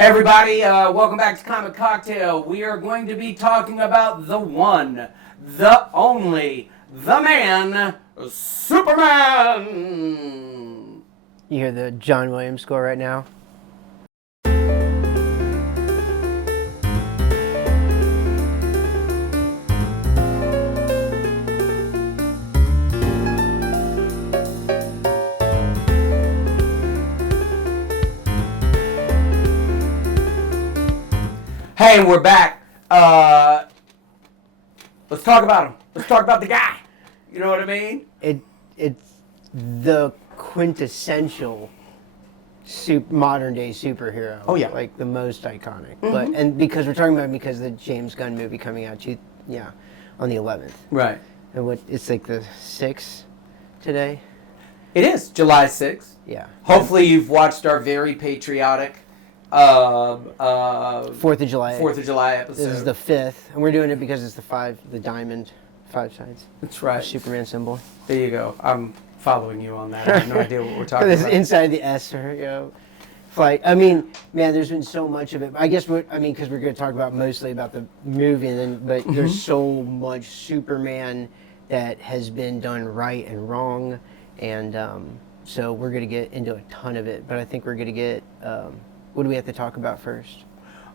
Hey everybody, welcome back to Comic Cocktail. We are going to be talking about the one, the only, the man, Superman! You hear the John Williams score right now? Hey, we're back. Let's talk about him. Let's talk about the guy. You know what I mean? It's the quintessential modern day superhero. Oh, yeah. Like the most iconic. But and because we're talking about him because of the James Gunn movie coming out on the 11th. Right. And it's like the 6th today. It is July 6th. Yeah. Hopefully you've watched our very patriotic 4th of July. 4th of July episode. This is the 5th, and we're doing it because it's the diamond, 5 sides. That's right. The Superman symbol. There you go. I'm following you on that. I have no idea what we're talking This about. inside the Esther, flight. I mean, man, there's been so much of it. I guess because we're going to talk about mostly about the movie, but there's so much Superman that has been done right and wrong, and so we're going to get into a ton of it. But I think we're going to get. What do we have to talk about first?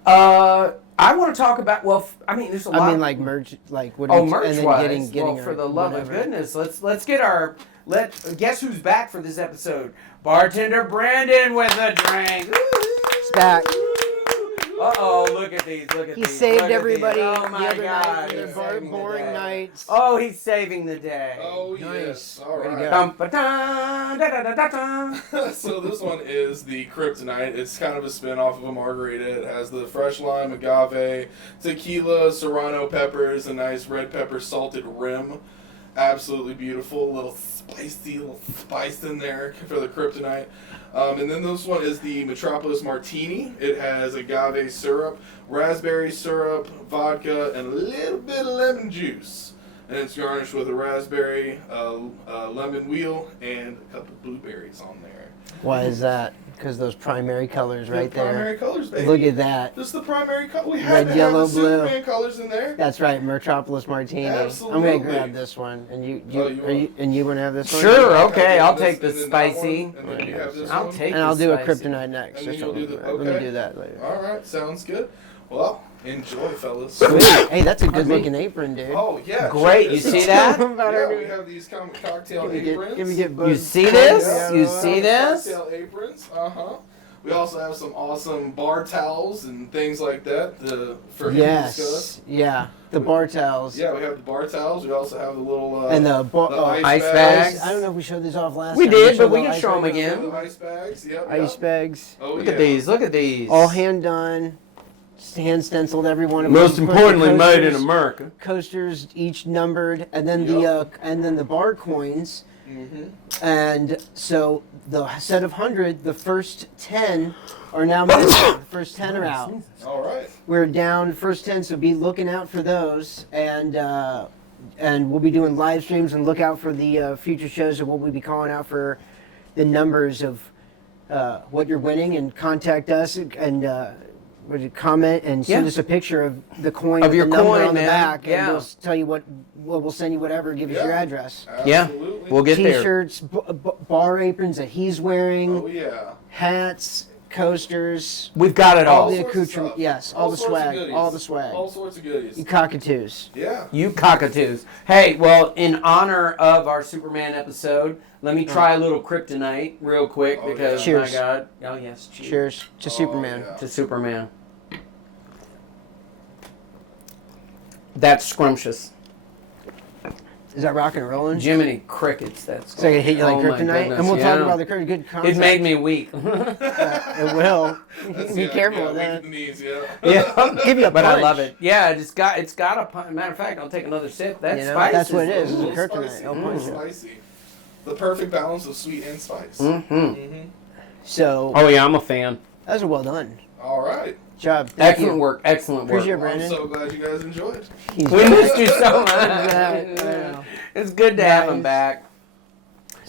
I want to talk about. There's a lot. I mean, like merch, like what? Merch and then wise. getting For the love whatever. of goodness, let's get our. Guess who's back for this episode? Bartender Brandon with a drink. It's back. Uh-oh, look at these. He saved everybody Oh my the other God. night he's in their saving the boring day. nights. Oh, he's saving the day. Oh, Nice. yes. All Way to right. go. Dum-ba-dum, da-da-da-da-dum. So this one is the Kryptonite. It's kind of a spin-off of a margarita. It has the fresh lime, agave, tequila, serrano peppers, a nice red pepper salted rim. Absolutely beautiful. A little spice in there for the Kryptonite. And then this one is the Metropolis Martini. It has agave syrup, raspberry syrup, vodka, and a little bit of lemon juice. And it's garnished with a raspberry, lemon wheel, and a couple blueberries on there. Why is that? Because those primary colors right The primary there. colors, baby. Look at that. This is the primary color. We Red, had to yellow, have the blue. Superman colors in there. That's right, Metropolis Martini. Absolutely. I'm gonna grab this one, and you want to have this one? Sure, okay, I'll This, take the and then that spicy. one, and then you have this I'll one. take And I'll the do a spicy. Kryptonite next And or then you'll something. do the- Let me okay. do that later. All right, sounds good. Well, enjoy, fellas. Sweet. Hey, that's a good looking apron, dude. Oh yeah, Great, check you this see out. that? Yeah, we have these cocktail Can we aprons. get You Buzz? see this? Yeah. You see this? Cocktail aprons. We also have some awesome bar towels and things like that for him to discuss. Yes. Yeah. The bar towels. Yeah, we have the bar towels. We also have the little And the ice bags. I don't know if we showed these off last We time. did, Show but we the can ice show 'em bags. again. The ice bags. Yep. Ice bags. Oh, Look yeah. at these. Look at these. All hand done. Hand stenciled every one of Most them. importantly, made in Coasters- America. Coasters each numbered, and then Yep. the bar coins. Mm-hmm. And so the set of 100, the first 10 are now missing. The first 10 are out. All right. We're down first 10, so be looking out for those. And we'll be doing live streams, and look out for the future shows of what we'll be calling out for the numbers of what you're winning, and contact us and comment and send Yeah. us a picture of the coin Of with your the number coin, on the man. back, Yeah. and we'll tell you we'll send you whatever, give us your Yeah. address. Yeah, Absolutely. we'll get there. T-shirts, bar aprons that he's wearing, Oh yeah. hats, coasters, We've got it all all. the sorts of accoutrement, stuff. yes, all the sorts of swag, goodies. all the swag. All sorts of goodies. You cockatoos. Yeah. You cockatoos. Hey, well, in honor of our Superman episode, let me try a little kryptonite real quick Oh, because, yeah. my Cheers. God. Oh, yes. Cheers to Oh, Superman. yeah. To Superman. That's scrumptious. Is that rock and rolling? Jiminy crickets, that's So I can hit you like Oh, my kryptonite, goodness, and we'll yeah. talk about the good concept. It made me weak. It will. Be careful yeah, with that. weak the knees, yeah. Yeah, Give you a but I punch. love it. Yeah, it's got a punch. Matter of fact, I'll take another sip. That You know, spice that's what it is. A It's a little kryptonite. spicy, It'll a little punch you. spicy. The perfect balance of sweet and spice. Mm-hmm. Mm-hmm. So Oh yeah, I'm a fan. that was well done. All right. Job. Thank Excellent you. work. Excellent work. Appreciate it, Well, I'm Brandon. so glad you guys enjoyed. He's We missed you so much. I know. It's good to have him Nice. back.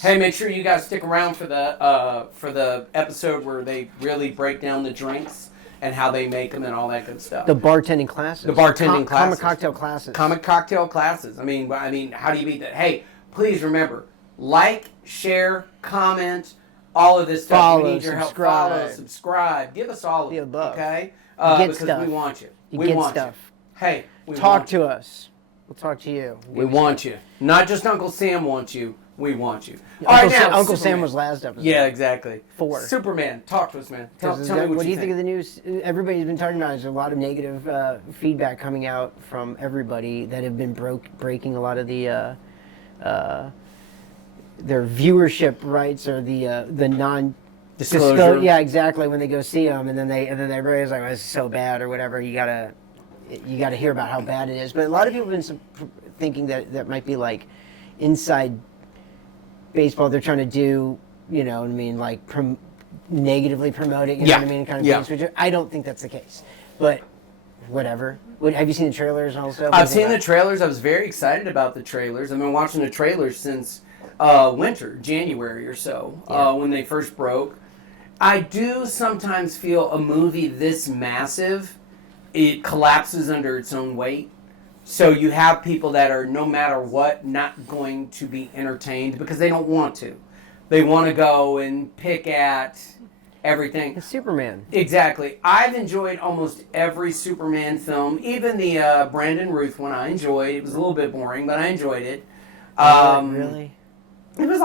Hey, make sure you guys stick around for the episode where they really break down the drinks and how they make them and all that good stuff. The bartending classes. The bartending Comic classes. cocktail classes. Comic cocktail classes. I mean, how do you beat that? Hey, please remember, like, share, comment, all of this stuff. Follow, we need your help. subscribe. Follow, subscribe. Give us all of The it, above. okay? Get because stuff. we want you. You we get want stuff. you. Hey, we Talk want you. to us. We'll talk to you. We want you. Not just Uncle Sam wants you. We want you. Uncle, All right, Sam, now, Uncle Sam Superman. was last episode. Yeah, exactly. 4. Superman. Talk to us, man. Tell Is me that- what do you you think of the news? Everybody's been talking about it. There's a lot of negative feedback coming out from everybody that have been breaking a lot of the their viewership rights or the non Disclosure. Yeah, exactly. When they go see them, and then they realize like, oh, this is so bad or whatever. You gotta hear about how bad it is. But a lot of people have been thinking that might be like inside baseball. They're trying to do, you know what I mean, like negatively promote it. You know what I mean, kind of things. Which I don't think that's the case. But whatever. Have you seen the trailers and all that stuff? I've seen the trailers. I was very excited about the trailers. I've been watching the trailers since winter, January or so, when they first broke. I do sometimes feel a movie this massive, it collapses under its own weight. So you have people that are, no matter what, not going to be entertained because they don't want to. They want to go and pick at everything. It's Superman. Exactly. I've enjoyed almost every Superman film, even the Brandon Routh one I enjoyed. It was a little bit boring, but I enjoyed it. Really? It was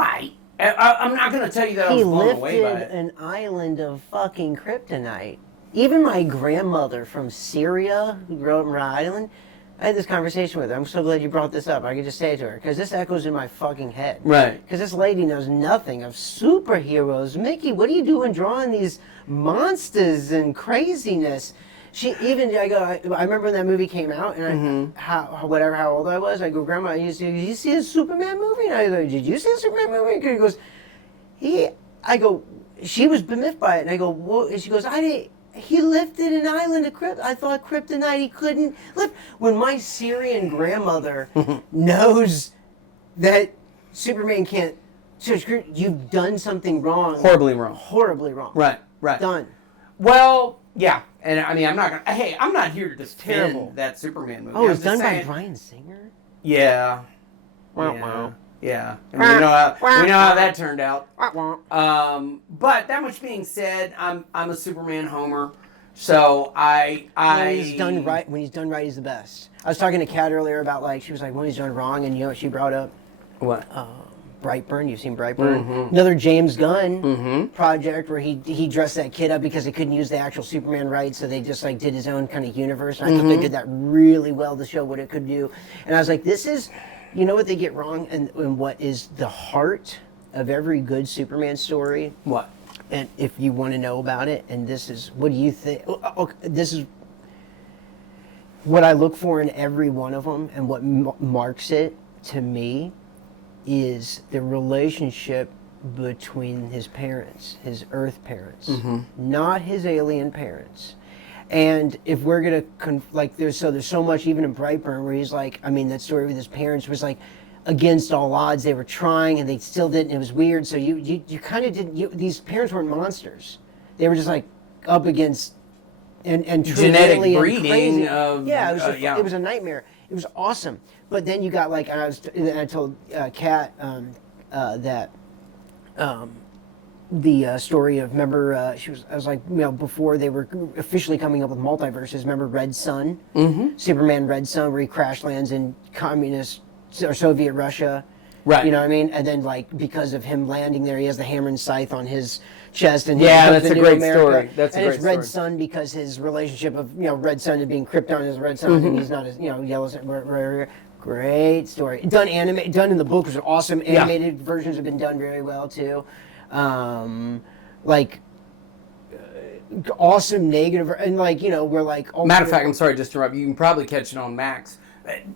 I'm not going to tell you that I was He blown away by lifted it. an island of fucking kryptonite. Even my grandmother from Syria, who grew up in Rhode Island, I had this conversation with her. I'm so glad you brought this up. I could just say it to her, because this echoes in my fucking head. Right. Because this lady knows nothing of superheroes. Mickey, what are you doing drawing these monsters and craziness? I remember when that movie came out, and how old I was, I go, Grandma, did you see a Superman movie? And I go, did you see a Superman movie? And she goes, I go, she was bemiffed by it, and I go, what? And she goes, he lifted an island of kryptonite. I thought kryptonite he couldn't lift. When my Syrian grandmother knows that Superman can't, you've done something wrong. Horribly wrong. Horribly wrong. Right. Done. Well, yeah. And I mean, I'm not here to defend Terrible. that Superman movie. Oh, I'm it's done just saying, by Bryan Singer? Yeah. Wow, Yeah. wow. Yeah. And we know how that turned out. Wah-wah. But that much being said, I'm a Superman homer. So When he's done right, he's the best. I was talking to Kat earlier about she was like, when he's done wrong, and you know what she brought up? What? Brightburn. You've seen Brightburn? Another James Gunn project where he dressed that kid up because he couldn't use the actual Superman rights, so they just did his own kind of universe. And I thought they did that really well to show what it could do. And I was like, this is, you know what they get wrong, and what is the heart of every good Superman story? What? And if you want to know about it, and this is, what do you think? This is what I look for in every one of them, and what marks it to me is the relationship between his parents, his Earth parents, not his alien parents. And if we're gonna there's so much even in Brightburn where he's that story with his parents was against all odds. They were trying and they still didn't. It was weird. So you kind of didn't. These parents weren't monsters. They were just up against and Genetic truly and breeding crazy. of Yeah, it was a nightmare. It was awesome. But then you got I told Kat that the story of, remember, I was like, before they were officially coming up with multiverses, remember Red Sun? Superman Red Sun, where he crash lands in communist or Soviet Russia. Right. You know what I mean? And then, because of him landing there, he has the hammer and scythe on his chest. And that's a great America. story. That's a and great it's Red story. Sun because his relationship of, Red Sun and being Krypton is Red Sun, and he's not as, yellow. Great story. Done in the book was awesome. Animated versions have been done very well too. Awesome negative, and we're Matter of fact, I'm sorry to interrupt. You can probably catch it on Max.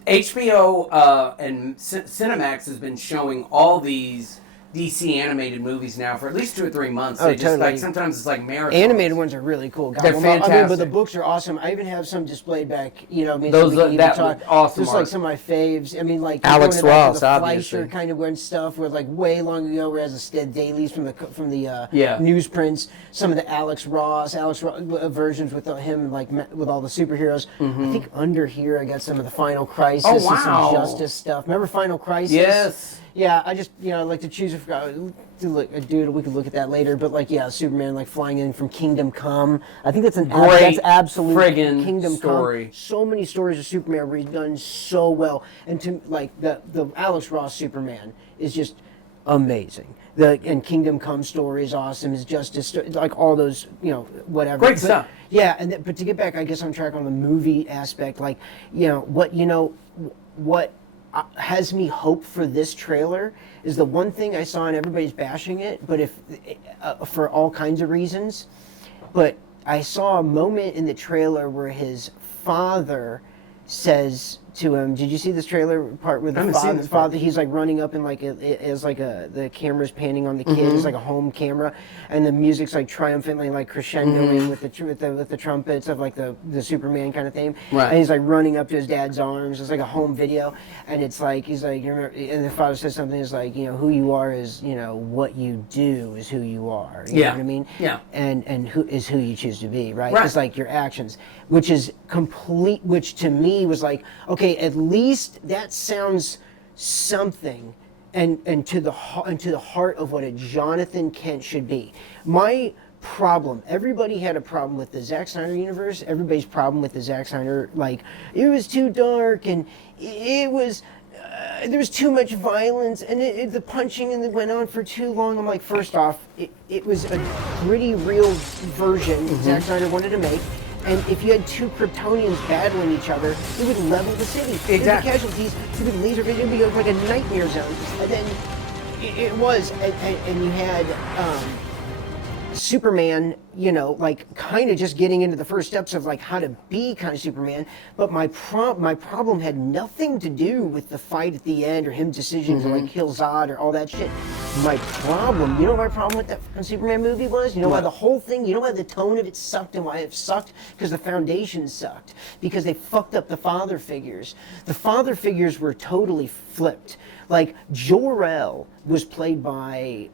HBO and Cinemax has been showing all these DC animated movies now for at least 2 or 3 months. Oh, They just totally. like sometimes it's like marathons. Animated ones are really cool. God, They're I mean, but fantastic. the books are awesome. I even have some displayed back. You know, I mean, Those so we can even that talk. awesome Just art. like some of my faves. I mean, like Alex going back to Ross, the obviously. Fleischer kind of weird stuff, where like way long ago, where as a dailies from the Yeah. newsprints. Some of the Alex Ross versions with him like with all the superheroes. I think under here I got some of the Final Crisis Oh, and some wow. Justice stuff. Remember Final Crisis? Yes. Yeah, I just I like to choose dude. We could look at that later, but like Superman like flying in from Kingdom Come. I think that's Great that's absolute friggin' Kingdom story. Come. So many stories of Superman were done so well, and to like the Alex Ross Superman is just amazing. And Kingdom Come story is awesome. His Justice, like all those whatever. Great stuff. Yeah, but to get back, I guess on track on the movie aspect, like what has me hope for this trailer is the one thing I saw, and everybody's bashing it, but for all kinds of reasons. But I saw a moment in the trailer where his father says to him, "Did you see this trailer part where I haven't seen the this part. father? He's like running up and like the camera's panning on the kid. It's like a home camera, and the music's like triumphantly like crescendoing with the trumpets of like the Superman kind of theme. Right. And he's like running up to his dad's arms. It's like a home video, and it's like he's like, you remember, and the father says something. It's like, who you are is what you do is who you are. You know what I mean? Yeah. And who is who you choose to be, right? Right. It's like your actions, which is complete. Which to me was like, okay, at least that sounds something, and to the heart of what a Jonathan Kent should be. My problem. Everybody had a problem with the Zack Snyder universe. Everybody's problem with the Zack Snyder, like, it was too dark and it was. There was too much violence, and the punching and it went on for too long. I'm like, first off, it was a pretty real version Zack Snyder wanted to make. And if you had two Kryptonians battling each other, it would level the city. Exactly. There'd be casualties, it would laser vision, it would be like a nightmare zone. And then it was, and you had Superman, like kind of just getting into the first steps of like how to be kind of Superman. But my problem had nothing to do with the fight at the end or him decision to like kill Zod or all that shit. My problem, what my problem with that fucking Superman movie was? Why the whole thing, why the tone of it sucked and why it sucked? Because the foundation sucked. Because they fucked up the father figures. The father figures were totally flipped. Like, Jor-El was played by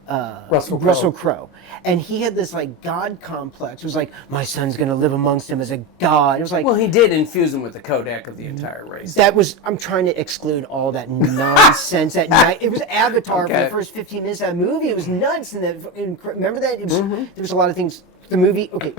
Russell Crowe. And he had this, like, God complex. It was like, my son's going to live amongst him as a god. It was like... Well, he did infuse him with the Kodak of the entire race. I'm trying to exclude all that nonsense at night. It was Avatar for the first 15 minutes of that movie. It was nuts. Remember that? It was, There was a lot of things... The movie, okay,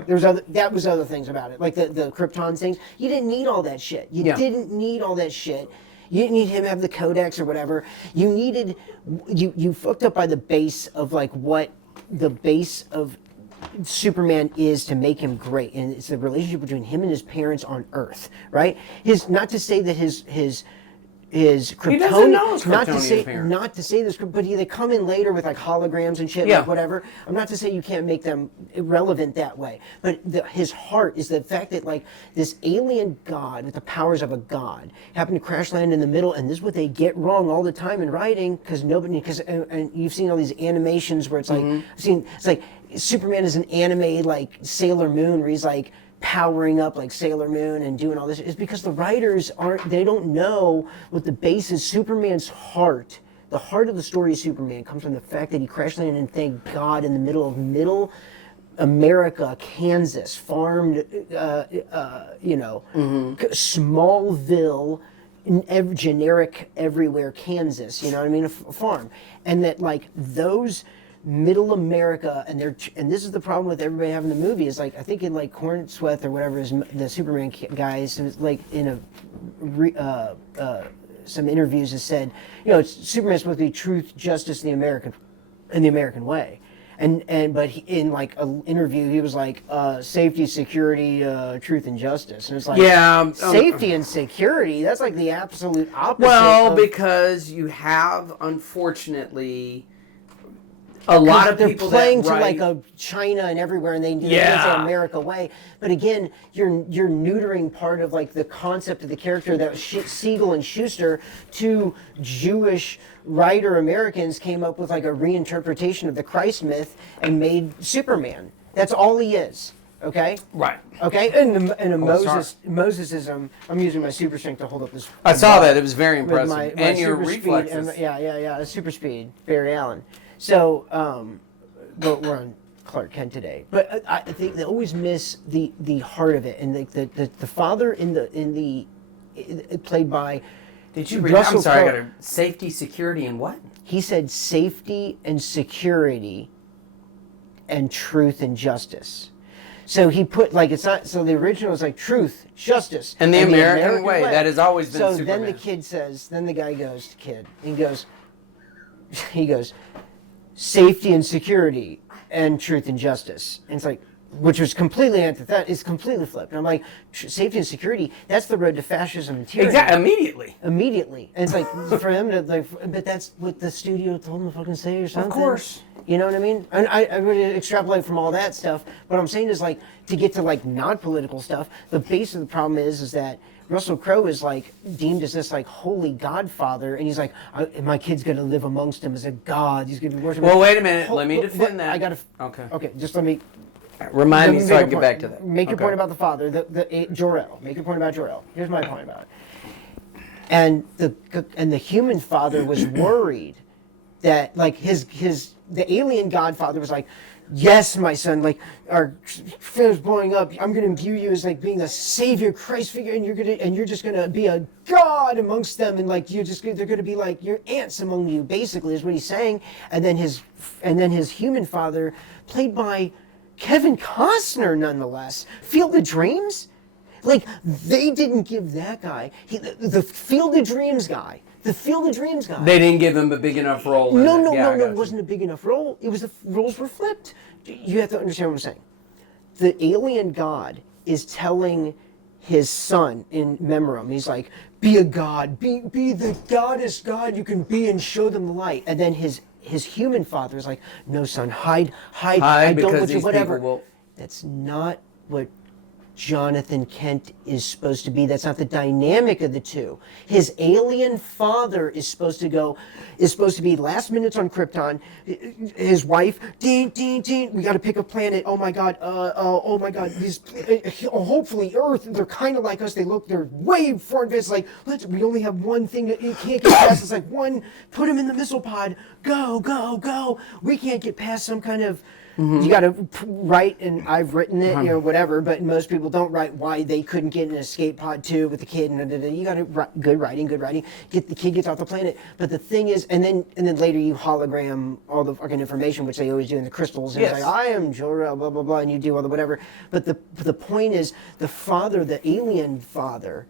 that was other things about it. Like the Krypton things. You didn't need all that shit. You didn't need all that shit. You didn't need him to have the Kodaks or whatever. You fucked up by the base of like what the base of Superman is to make him great, and it's the relationship between him and his parents on Earth, right? Not to say that his Kryptonian, he doesn't know his Kryptonian parents. Not to say this, but they come in later with like holograms and shit, like whatever. I'm not to say you can't make them irrelevant that way, but his heart is the fact that like this alien god with the powers of a god happened to crash land in the middle, and this is what they get wrong all the time in writing and you've seen all these animations where it's like it's like Superman is an anime like Sailor Moon where he's like powering up like Sailor Moon and doing all this. Is because the writers they don't know what the base is. Superman's heart, the heart of the story of Superman comes from the fact that he crashed landed and thank God in the middle of middle America, Kansas, farmed, Smallville, generic everywhere Kansas, you know what I mean, a farm. And that like those middle America, and this is the problem with everybody having the movie, is like, I think in like Cornsweth or whatever is the Superman guys, like in some interviews has said, Superman's supposed to be truth, justice, and the American way. But in like an interview, he was like, safety, security, truth, and justice. And it's like, safety and security, that's like the absolute opposite. Well, because you have, unfortunately, a lot of they're people playing that to write, like a China and everywhere, and they do Yeah. the America way. But again, you're neutering part of like the concept of the character that Siegel and Schuster, two Jewish writer Americans, came up with like a reinterpretation of the Christ myth and made Superman. That's all he is. Okay. right. Okay. And Moses is I'm using my super strength to hold up this. I saw that. It was very With impressive. my And your super speed reflexes. and yeah, super speed, Barry Allen. So, but we're on Clark Kent today. But I think they always miss the heart of it, and the father played by. Did you read? Russell I'm sorry, I Crowe. got a safety, security, and what? He said safety and security, and truth and justice. So he put like it's not. So the original is like truth, justice, And the American way. That has always been So Superman. then the kid says. Then the guy goes to kid. He goes, safety and security, and truth and justice. And it's like, which was completely antithetical. It's completely flipped. And I'm like, safety and security. That's the road to fascism and tyranny. Exactly. Immediately. Immediately. And it's like for him to like, but that's what the studio told him to fucking say or something. Of course. You know what I mean? And I would extrapolate from all that stuff. What I'm saying is like to get to like non-political stuff. The base of the problem is that Russell Crowe is like deemed as this like holy godfather, and he's like, my kid's gonna live amongst him as a god. He's gonna be worshiping. Well, wait a minute. Let me defend that. I gotta. Okay. Okay, just let me. Remind me Let so I make can a get point. back to that. Make your Okay. point about the father, the Jor-El. Make your point about Jor-El. Here's my point about it. And the human father was worried that like the alien godfather was like, yes, my son, like our fear's blowing up. I'm gonna view you as like being a savior Christ figure, and you're just gonna be a god amongst them, and like they're gonna be like your ants among you, basically is what he's saying. And then his human father, played by Kevin Costner, nonetheless, Field of Dreams. Like they didn't give that guy the Field of Dreams guy. The Field of Dreams guy. They didn't give him a big enough role. in No, it. Yeah, I got it you. wasn't a big enough role. It was the roles were flipped. You have to understand what I'm saying. The alien god is telling his son in Memorum, he's like, be a god, be the goddess god you can be, and show them the light. And then his human father is like, no son, hide, I don't because want you, these whatever. people will. That's not what Jonathan Kent is supposed to be. That's not the dynamic of the two. His alien father is supposed to be last minutes on Krypton. His wife, ding, we got to pick a planet. Oh my God, oh my God. These, hopefully Earth. They're kind of like us. They're way far advanced. Like, we only have one thing that you can't get past. It's like put him in the missile pod. Go. We can't get past some kind of. You got to write, and I've written it, whatever. But most people don't write why they couldn't get an escape pod too with the kid. And you got to write good writing. Get the kid gets off the planet. But the thing is, and then later you hologram all the fucking information, which they always do in the crystals. And Yes. it's like I am Jor-El, blah blah blah, and you do all the whatever. But the point is, the father, the alien father,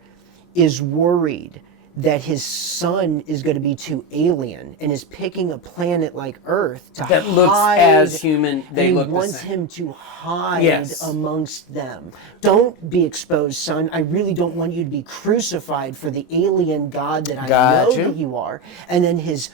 is worried that his son is going to be too alien and is picking a planet like Earth to That looks hide, as human. They and look he the wants same. him to hide Yes. amongst them. Don't be exposed, son. I really don't want you to be crucified for the alien God that I know Gotcha. that you are. And then his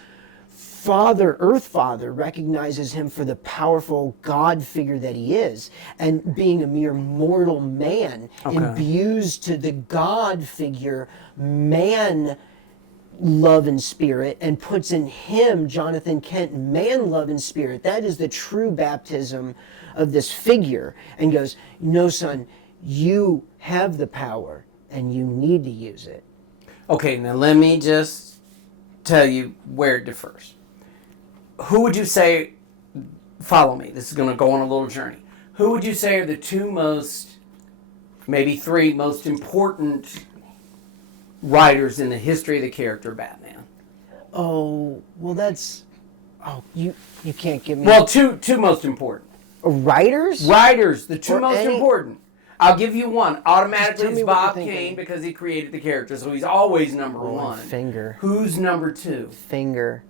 father, Earth Father, recognizes him for the powerful God figure that he is, and being a mere mortal man, imbues to the God figure man love and spirit, and puts in him, Jonathan Kent, man love and spirit. That is the true baptism of this figure. And goes, no, son, you have the power and you need to use it. Okay, now let me just tell you where it differs. Who would you say, follow me, this is going to go on a little journey. Who would you say are the two most, maybe three most important writers in the history of the character Batman? Oh, well, that's. Oh, you can't give me. Well, two most important. Writers? Writers, the two Or most any- important. I'll give you one. Automatically, tell me it's what you're Bob thinking. Kane because he created the character, so he's always number one. Finger. Who's number two? Finger.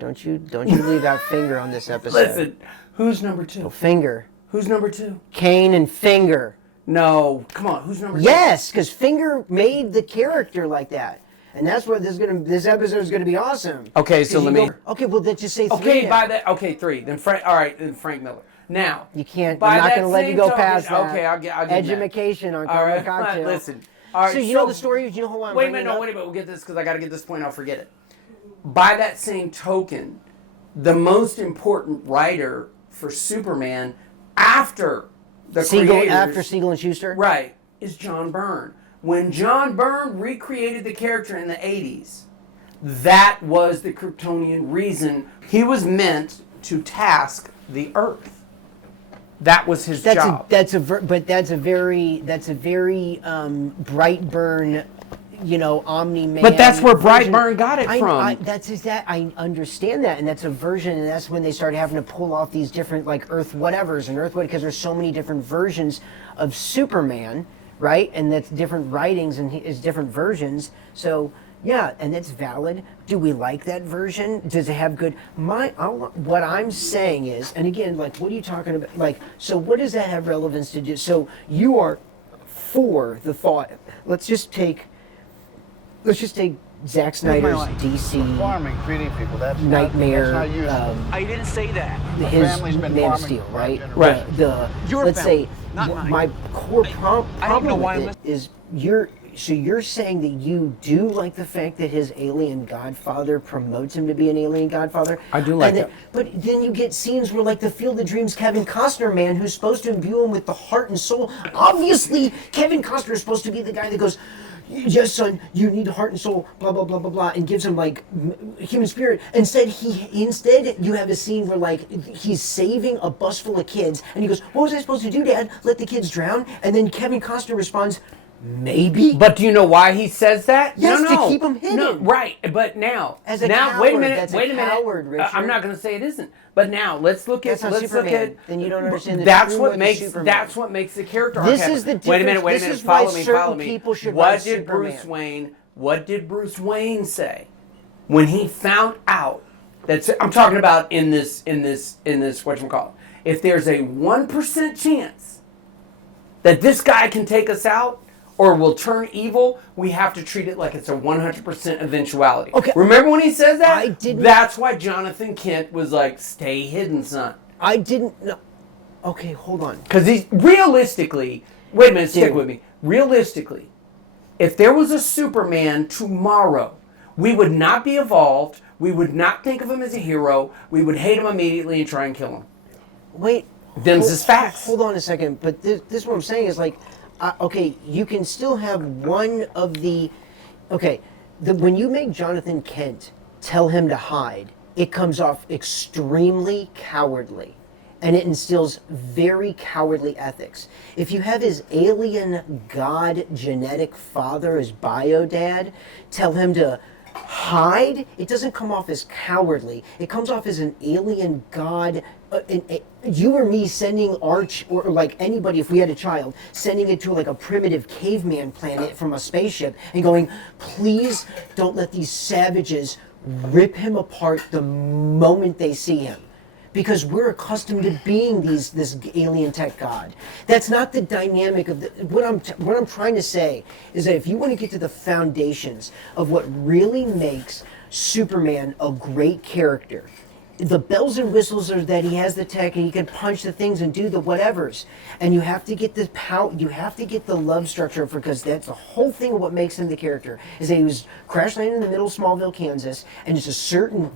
Don't you leave out Finger on this episode. Listen, who's number two? Finger. Who's number two? Kane and Finger. No, come on, who's number two? Yes, because Finger made the character like that. and that's what this episode is gonna be awesome. Okay, so 'Cause you let me. go, okay, well, let's just say 3 Okay, now. by that. Okay, 3. Then Frank. All right, then Frank Miller. Now You can't. by I'm not that going to let you same go token- past that. Okay, I'll get that. Edumacation on All Karma right, Cocktail. listen. All right, So you know the story. You know why I'm Wait a bringing minute, it no, up? wait a minute. We'll get this because I got to get this point. I'll forget it. By that same token, the most important writer for Superman after the creators, After Siegel and Schuster. right, is John Byrne. When John Byrne recreated the character in the 80s, that was the Kryptonian reason he was meant to task the Earth. That was his job. That's a very Brightburn, Omni-Man. But that's where version. Brightburn got it from. I understand that, and that's a version, and that's when they started having to pull off these different like Earth whatevers and Earth what, because there's so many different versions of Superman, right? And that's different writings and it's different versions. So yeah, and that's valid. Do we like that version? Does it have good? What I'm saying is, and again, like, what are you talking about? Like, so what does that have relevance to do? So you are for the thought. Let's just take Zack Snyder's DC Farming, feeding people. That's Nightmare. Not, that's not useful. I didn't say that. His family's been Man of farming Steel, for right? generations. Right. Your Let's family, say not mine. my core I don't know problem why with I'm it is you're saying that you do like the fact that his alien godfather promotes him to be an alien godfather. I do like And that. But then you get scenes where, like, the Field of Dreams Kevin Costner man who's supposed to imbue him with the heart and soul. Obviously, Kevin Costner is supposed to be the guy that goes, yes, son, you need heart and soul, blah, blah, blah, blah, blah, and gives him, like, human spirit. Instead, you have a scene where, like, he's saving a bus full of kids, and he goes, what was I supposed to do, Dad? Let the kids drown? And then Kevin Costner responds, maybe. But do you know why he says that? Yes, no, to no. keep him hidden. No, right. But now, As a now, wait a coward, minute. that's a Wait a minute. coward, Richard. I'm not going to say it isn't. But now, let's look at. That's not Let's look Superman. at. Then you don't understand the That's true what look of makes. Superman. That's what makes the character. This archetype. is the Wait a minute. difference. Wait a This minute. is why Follow me. certain Follow me. people should What write did Superman. Bruce Wayne? What did Bruce Wayne say when he found out that? I'm talking about in this whatchamacallit. If there's a 1% chance that this guy can take us out or will turn evil, we have to treat it like it's a 100% eventuality. Okay. Remember when he says that? I didn't- That's why Jonathan Kent was like, stay hidden, son. I didn't know. Okay, hold on. Because he's realistically, wait a minute, stick Dude. with me. Realistically, if there was a Superman tomorrow, we would not be evolved. We would not think of him as a hero. We would hate him immediately and try and kill him. Wait. Them's his facts. Hold on a second. But this what I'm saying is like, okay, you can still have one of the. Okay, when you make Jonathan Kent tell him to hide, it comes off extremely cowardly. And it instills very cowardly ethics. If you have his alien god genetic father, his bio dad, tell him to hide, it doesn't come off as cowardly. It comes off as an alien god. You or me sending Arch, or like anybody, if we had a child, sending it to like a primitive caveman planet from a spaceship and going, please don't let these savages rip him apart the moment they see him. Because we're accustomed to being this alien tech god. That's not the dynamic of what I'm trying to say is that if you want to get to the foundations of what really makes Superman a great character, the bells and whistles are that he has the tech and he can punch the things and do the whatevers, and you have to get the power. You have to get the love structure because that's the whole thing of what makes him the character. Is that he was crash landing in the middle of Smallville, Kansas, and it's a certain,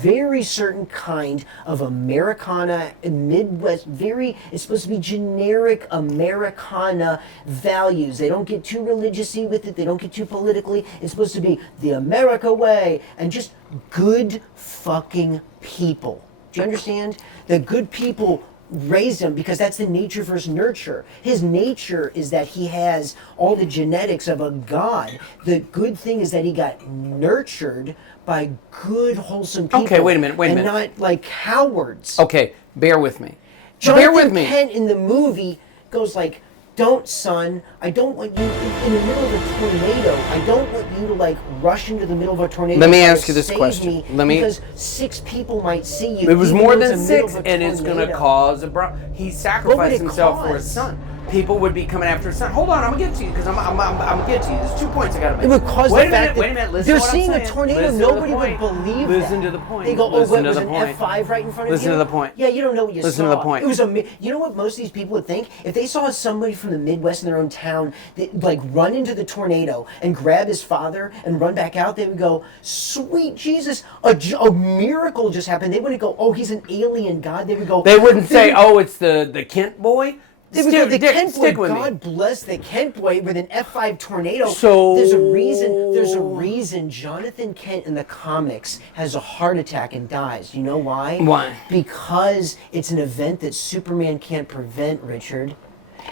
very certain kind of Americana, Midwest. It's supposed to be generic Americana values. They don't get too religious-y with it. They don't get too politically. It's supposed to be the America way and just good fucking people. Do you understand? The good people raised him because that's the nature versus nurture. His nature is that he has all the genetics of a god. The good thing is that he got nurtured by good, wholesome people. Okay, wait a minute. And not like cowards. Okay, bear with me. Jonathan bear with me. Kent in the movie goes like, don't, son, I don't want you in the middle of a tornado. I don't want you to like rush into the middle of a tornado. Let me and ask you this save question. me because 6 people might see you. It was even more though than it's the middle 6, of a and it's going to tornado. cause a He sacrificed it himself for his cause? son. people would be coming after his son. Hold on, I'm gonna get to you because I'm gonna get to you. There's 2 points I gotta make. It would cause wait the a fact minute, that listen they're to what I'm seeing a saying. tornado. Listen to the Nobody would point. believe Listen that. to the point. They go, oh, Listen what, to was the an point. F5 right in front of you? Listen to the point. Yeah, you don't know what you Listen saw. to the point. It was you know what most of these people would think? If they saw somebody from the Midwest in their own town that, like, run into the tornado and grab his father and run back out, they would go, sweet Jesus, a miracle just happened. They wouldn't go, oh, he's an alien god. They would go, They wouldn't say, oh, it's the Kent boy. They would go, the Dick, Kent boy, stick with God me. bless the Kent boy with an F5 tornado. So- there's a reason Jonathan Kent in the comics has a heart attack and dies. You know why? Why? Because it's an event that Superman can't prevent, Richard.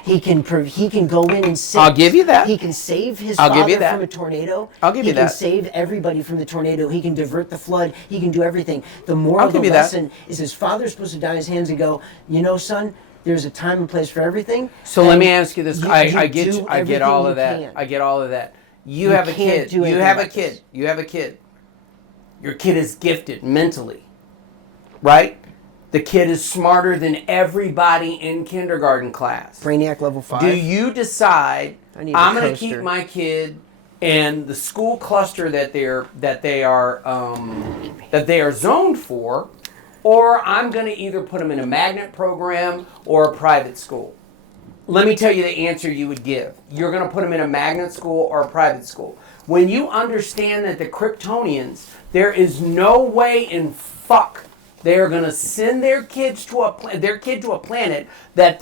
He can go in and save. I'll give you that. He can save his I'll give father you that. from a tornado. I'll give you He can that. save everybody from the tornado. He can divert the flood. He can do everything. The moral I'll of the give you that. lesson is his father's supposed to die in his hands and go, you know, son, there's a time and place for everything. So let and me ask you this. you I do get all everything of that. you can. I get all of that. You You have a can't kid. do You anything have a like kid. this. You have a kid. Your kid is gifted mentally, right? The kid is smarter than everybody in kindergarten class. Brainiac level 5. Do you decide I need a I'm going to coaster. keep my kid in the school cluster that they are zoned for, or I'm going to either put them in a magnet program or a private school? Let me tell you the answer you would give. You're going to put them in a magnet school or a private school. When you understand that the Kryptonians, there is no way in fuck they are going to send their kid to a planet that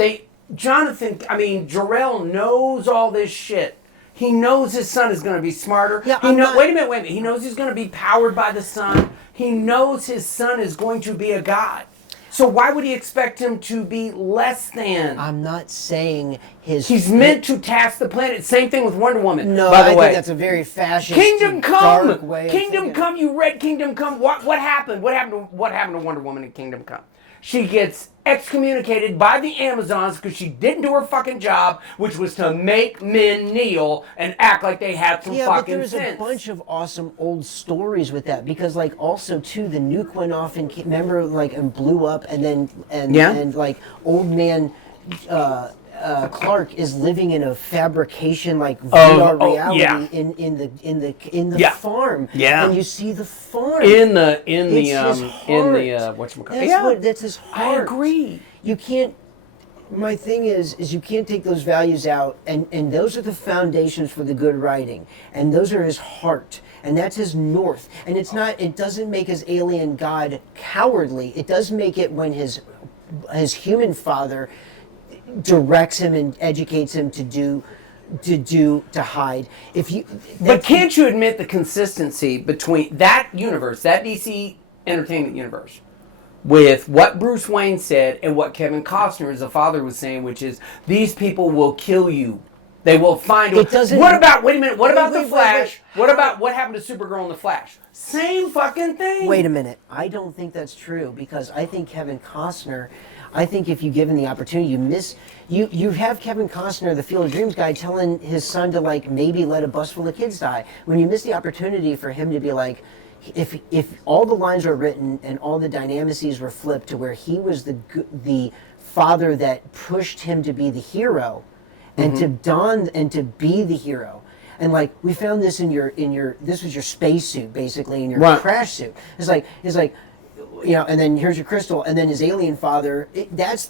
Jor-El knows all this shit. He knows his son is going to be smarter. Yeah, Wait a minute. He knows he's going to be powered by the sun. He knows his son is going to be a god. So why would he expect him to be less than? I'm not saying He's meant to task the planet. Same thing with Wonder Woman. No, by the I way. think that's a very fascist, Kingdom dark Come. way of Kingdom thinking. Come. You read Kingdom Come. What happened? What happened to Wonder Woman in Kingdom Come? She gets excommunicated by the Amazons because she didn't do her fucking job, which was to make men kneel and act like they had some Yeah, but fucking there's sense. a bunch of awesome old stories with that because, like, also too, the nuke went off and remember, like, and blew up, and then and like old man Clark is living in a fabrication like VR reality yeah. in the Yeah. farm. Yeah. And you see the farm. Whatchamacallit? That's his I heart. agree. You can't. My thing is you can't take those values out, and those are the foundations for the good writing, and those are his heart, and that's his north. And it's not. It doesn't make his alien god cowardly. It does make it when his human father directs him and educates him to hide. But can't you admit the consistency between that universe, that DC Entertainment universe, with what Bruce Wayne said and what Kevin Costner as a father was saying, which is these people will kill you. They will find It doesn't- What about wait a minute, what about wait, the Flash? wait. What about what happened to Supergirl and the Flash? Same fucking thing. Wait a minute. I don't think that's true because I think Kevin Costner. I think if you give him the opportunity, you have Kevin Costner, the Field of Dreams guy, telling his son to, like, maybe let a bus full of kids die. When you miss the opportunity for him to be like, if all the lines were written and all the dynamices were flipped to where he was the father that pushed him to be the hero, and to don and to be the hero. And, like, we found this in your this was your spacesuit basically in your Right. crash suit. It's like you know, and then here's your crystal, and then his alien father. That's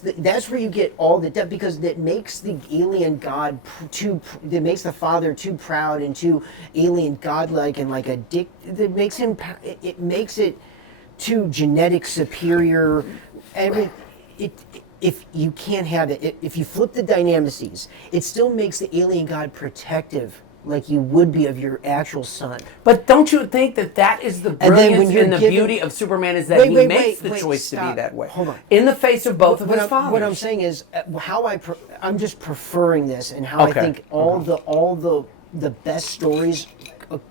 where you get all the depth because that makes the alien god that makes the father too proud and too alien godlike and like a dick. That makes him. It makes it too genetic superior. If you can't have it, if you flip the dynamices, it still makes the alien god protective, like you would be of your actual son. But don't you think that is the And then when brilliance you're and the given- beauty of Superman is that he makes the choice to be stop. that way. Hold on. In the face of both of What his I'm- fathers. What I'm saying is how I'm just preferring this and how Okay. I think all the best stories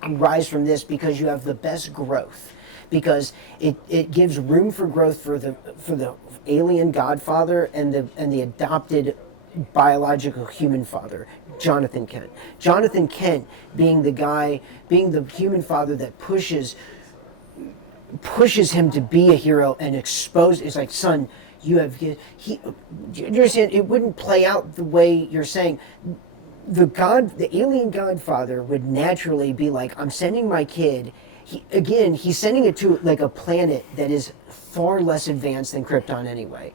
rise from this because you have the best growth because it gives room for growth for the alien godfather and the adopted biological human father, Jonathan Kent. Jonathan Kent being the human father that pushes him to be a hero and it's like, son, You have he. You understand? It wouldn't play out the way you're saying. The alien Godfather would naturally be like, I'm sending my kid. He's sending it to like a planet that is far less advanced than Krypton anyway.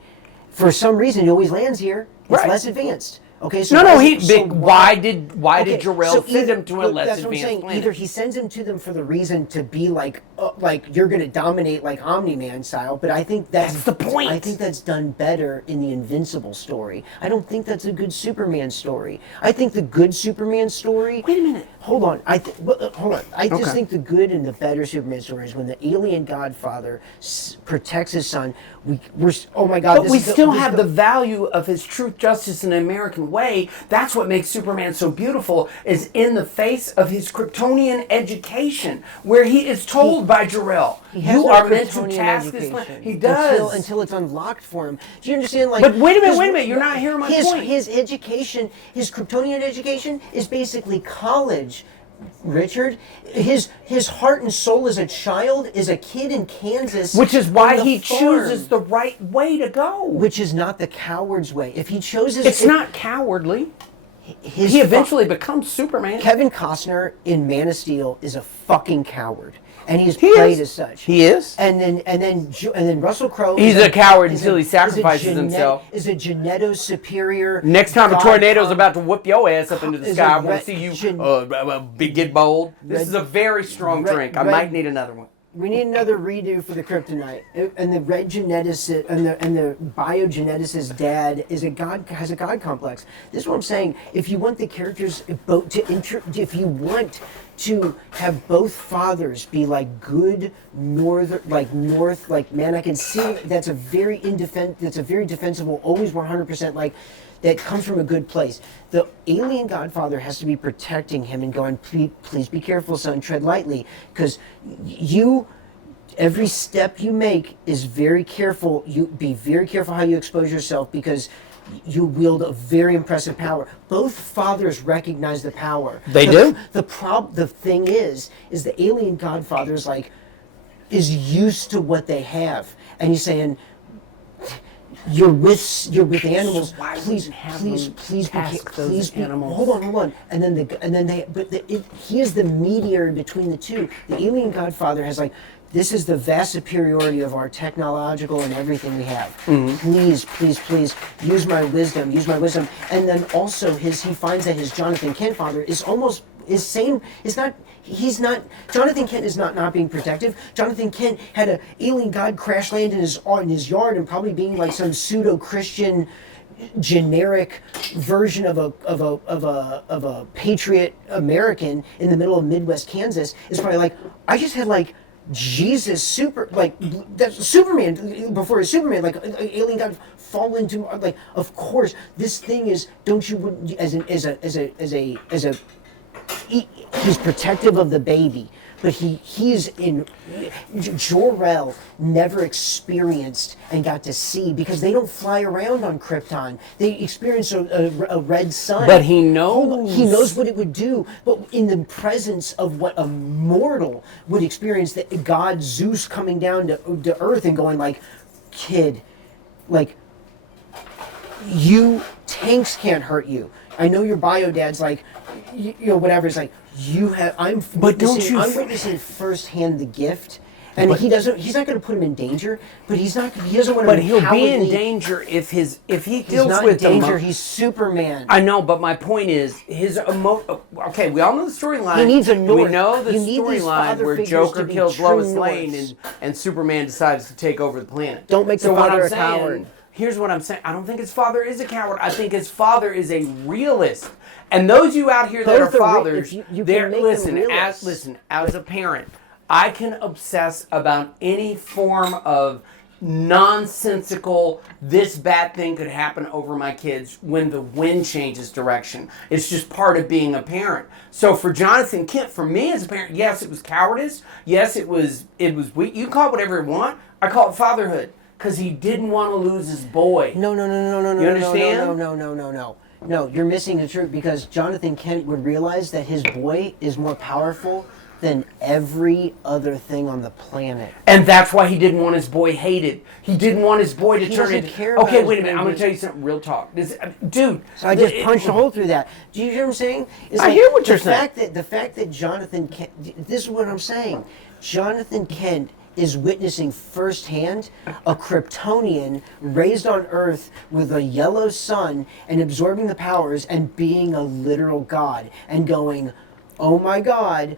For some reason, he always lands here. It's Right. less advanced. Okay, so why did Jarrell so send either- him to a less that's what I'm advanced saying. planet? Either he sends him to them for the reason to be like you're going to dominate like Omni-Man style, but I think That's the point. I think that's done better in the Invincible story. I don't think that's a good Superman story. I think the good Superman story. Wait a minute. Hold on. Hold on. I just Okay. think the good and the better Superman story is when the alien Godfather protects his son. We're oh my God. But this we is still this is have the value of his truth, justice, and American way. That's what makes Superman so beautiful, is in the face of his Kryptonian education, where he is told by Jor-El, He has you no are meant to Kryptonian task this education man. He does. until it's unlocked for him. Do you understand? Like, But wait a his- minute, you're not hearing my point. His education, his Kryptonian education, is basically college. Richard, his heart and soul as a child is a kid in Kansas, Which is on why the he farm, chooses the right way to go. which is not the coward's way. If he chooses, It's not cowardly. his He eventually becomes Superman. Kevin Costner in Man of Steel is a fucking coward, and he's He played is. as such. He is. And then Russell Crowe. He's is a coward is until he is sacrifices himself. Is a Geneto superior. Next time a God tornado's com- about to whoop your ass up into the is sky, I a want red- to see you gen- big get bold. This red- is a very strong red- drink. I red- might need another one. We need another redo for the kryptonite. And the red geneticist and the biogeneticist's dad has a god complex. This is what I'm saying. If you want the characters if you want to have both fathers be like good north, like man, I can see that's a very defensible, always 100% like. That comes from a good place. The alien Godfather has to be protecting him and going, please be careful, son, tread lightly, because every step you make is very careful. You be very careful how you expose yourself, because you wield a very impressive power. Both fathers recognize the power. They do. The thing is the alien Godfather is used to what they have, and he's saying, you're with animals. why Please, wouldn't have please, them please, task those please be. animals? Hold on. And then he is the mediator between the two. The alien Godfather has this is the vast superiority of our technological and everything we have. Please, use my wisdom. And then also he finds that his Jonathan Kent father is almost Jonathan Kent is not being protective. Jonathan Kent had an alien god crash land in his yard, and probably being like some pseudo-Christian generic version of a patriot American in the middle of Midwest Kansas is probably like, I just had Jesus that's Superman before his Superman, alien god fall into of course this thing is, don't you, he's protective of the baby, but Jor-El never experienced and got to see, because they don't fly around on Krypton. They experience a red sun. But he knows. He knows what it would do, but in the presence of what a mortal would experience, that God Zeus coming down to Earth and going kid, you, tanks can't hurt you. I know your bio dad's whatever. It's I'm witnessing firsthand the gift, and he's not going to put him in danger, but he doesn't want to. But he'll be in danger if he He's deals not with in danger. them. He's Superman. I know, but my point is okay, we all know the storyline. He needs a North. We know the You need these storyline father where figures Joker to be kills true Lois Norths. Lane and Superman decides to take over the planet. Don't make the So what father I'm a saying, coward. Here's what I'm saying. I don't think his father is a coward. I think his father is a realist. And those of you out here that Both are are fathers, you can they're make them realists. as a parent, I can obsess about any form of nonsensical, this bad thing could happen over my kids when the wind changes direction. It's just part of being a parent. So for Jonathan Kent, for me as a parent, yes, it was cowardice. Yes, it was weak. You can call it whatever you want. I call it fatherhood, because he didn't want to lose his boy. No. You understand? No, you're missing the truth, because Jonathan Kent would realize that his boy is more powerful than every other thing on the planet. And that's why he didn't want his boy hated. He didn't want his boy to He turn doesn't into. care about Okay, his wait a minute. boy I'm going to being- tell you something. Real talk, dude. So I just punched a hole through that. Do you hear what I'm saying? It's I hear what you're saying. The fact that Jonathan Kent, this is what I'm saying. Jonathan Kent is witnessing firsthand a Kryptonian raised on Earth with a yellow sun and absorbing the powers and being a literal god and going, oh my God.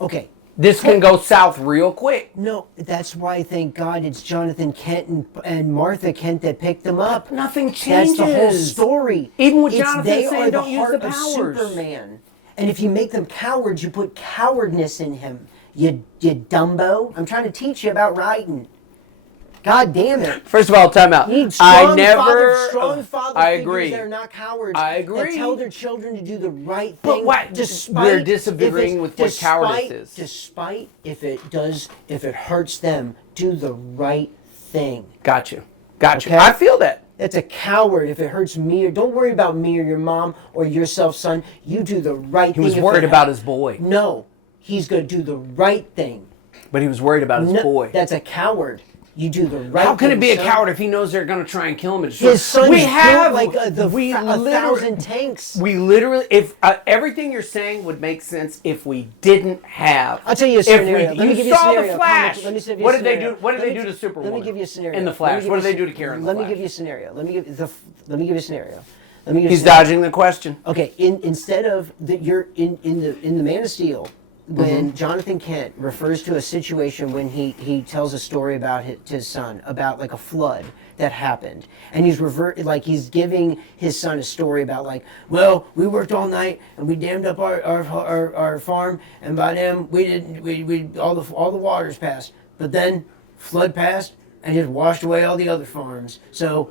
Okay. This can go south real quick. No, that's why, thank God, it's Jonathan Kent and Martha Kent that picked them up. Nothing That's the whole changes. story. Even with It's- Jonathan they saying are don't the use heart the of powers. Superman. And if you make them cowards, you put cowardness in him. You Dumbo. I'm trying to teach you about writing. God damn it. First of all, time out. You need I strong never. strong father I figures agree. that are not cowards. I That agree. tell their children to do the right But thing. what- we're disagreeing with what cowardice is. Despite if it hurts them, do the right thing. Got you. Okay. I feel that. That's a coward if it hurts me. Or don't worry about me or your mom or yourself, son. You do the right He thing. was if worried it about hurts. his boy, No, he's going to do the right thing. but he was worried about his No, boy. that's a coward. You do the right thing. How can it be a son. coward if he knows they're going to try and kill him? His son's we built have like a we literally- 1,000 tanks. We literally, if everything you're saying would make sense if we didn't have. I'll tell you a if scenario. we, Let me you give you a saw scenario. the Flash. Let me give you a What did they scenario. do? What did Let they me- do to Superwoman? Let me give you a scenario. In the Let me Flash. give What you did a they do to Karen? in the Let me Flash? give you a scenario. Let me give you a scenario. Let me give you a He's scenario. dodging the question. Okay, instead of that, you're in the Man of Steel when Jonathan Kent refers to a situation when he tells a story about his son about like a flood that happened, and he's giving his son a story about like, well, we worked all night and we dammed up our farm, and by then we all the waters passed, but then flood passed and just washed away all the other farms. So